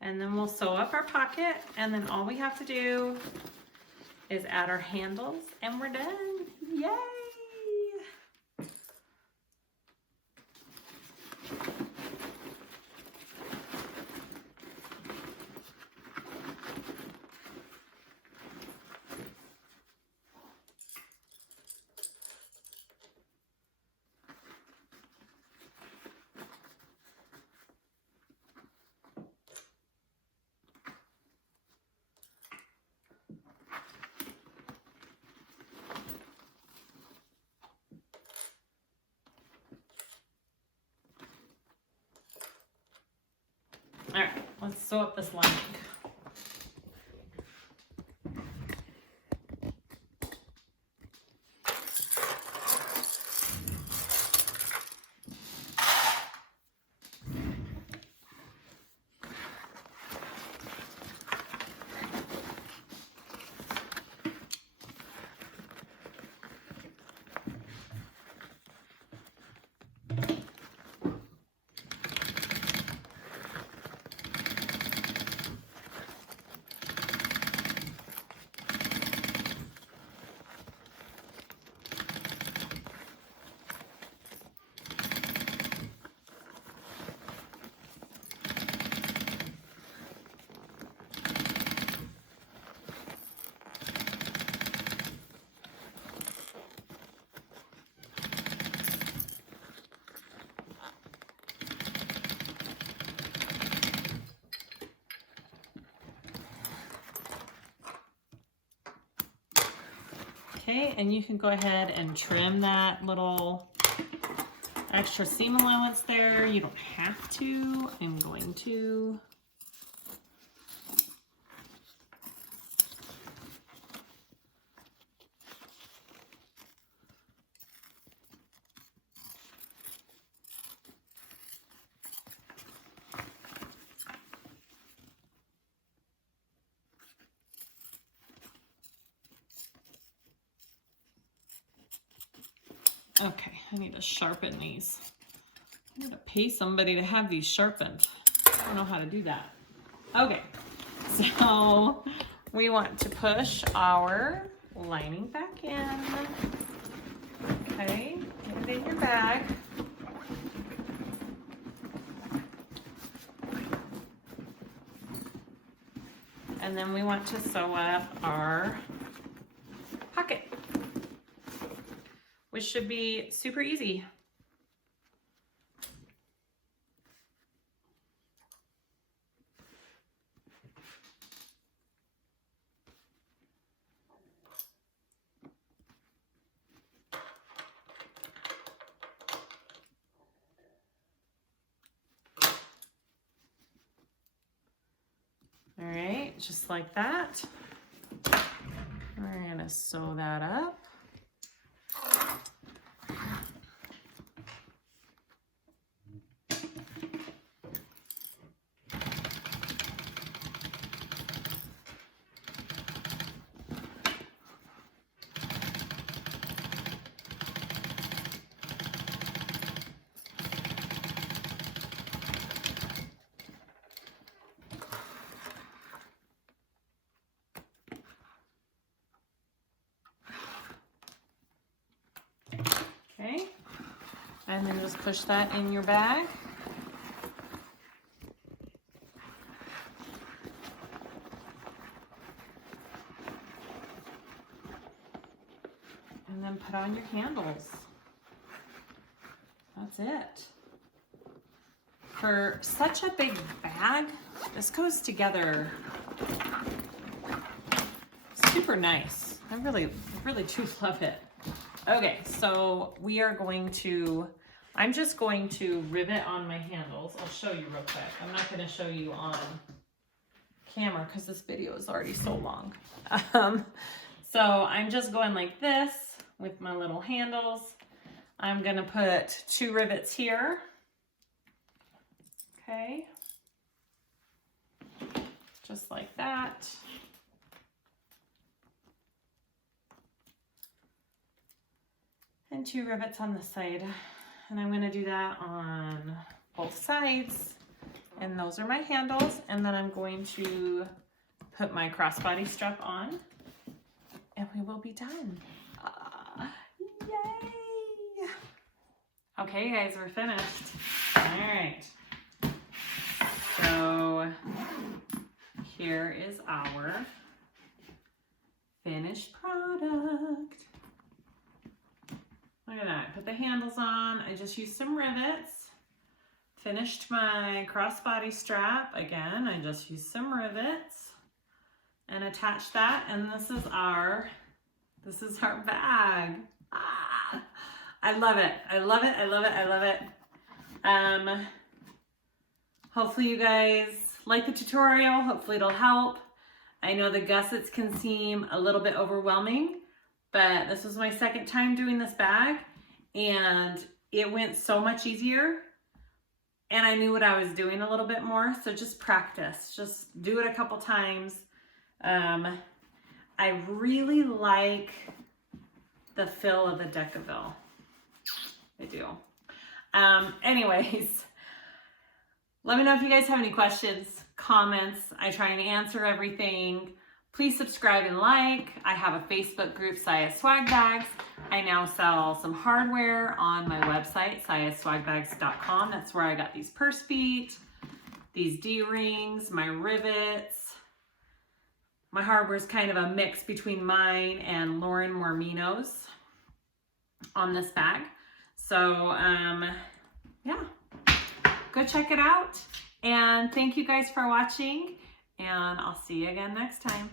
And then we'll sew up our pocket, and then all we have to do is add our handles and we're done. Yay! All right, let's sew up this lining. Okay, and you can go ahead and trim that little extra seam allowance there. You don't have to. I'm going to. Okay, I need to sharpen these. I need to pay somebody to have these sharpened. I don't know how to do that. Okay, so we want to push our lining back in. Okay, get it in your bag. And then we want to sew up our pocket, which should be super easy. All right, just like that. We're gonna sew that up. Okay, and then just push that in your bag. And then put on your handles. That's it. For such a big bag, this goes together super nice. I really do love it. Okay, so we are going to, I'm just going to rivet on my handles. I'll show you real quick. I'm not going to show you on camera because this video is already so long. So I'm just going like this with my little handles. I'm going to put 2 rivets here. Okay. Just like that. And 2 rivets on the side. And I'm going to do that on both sides. And those are my handles. And then I'm going to put my crossbody strap on. and we will be done. Yay! Okay, guys, we're finished. All right. So here is our finished product. Look at that. Put the handles on. I just used some rivets. Finished my crossbody strap. Again, I just used some rivets and attached that. And this is our bag. Ah, I love it. I love it. I love it. I love it. Hopefully you guys like the tutorial. Hopefully it'll help. I know the gussets can seem a little bit overwhelming, but this was my second time doing this bag and it went so much easier and I knew what I was doing a little bit more. So just practice, just do it a couple times. I really like the feel of the decovil. I do. Anyways, let me know if you guys have any questions, comments. I try and answer everything. Please subscribe and like. I have a Facebook group, SiahSwagBags. I now sell some hardware on my website, SiahSwagBags.com. That's where I got these purse feet, these D-rings, my rivets. My hardware is kind of a mix between mine and Lauren Mormino's on this bag. So, yeah, go check it out. And thank you guys for watching, and I'll see you again next time.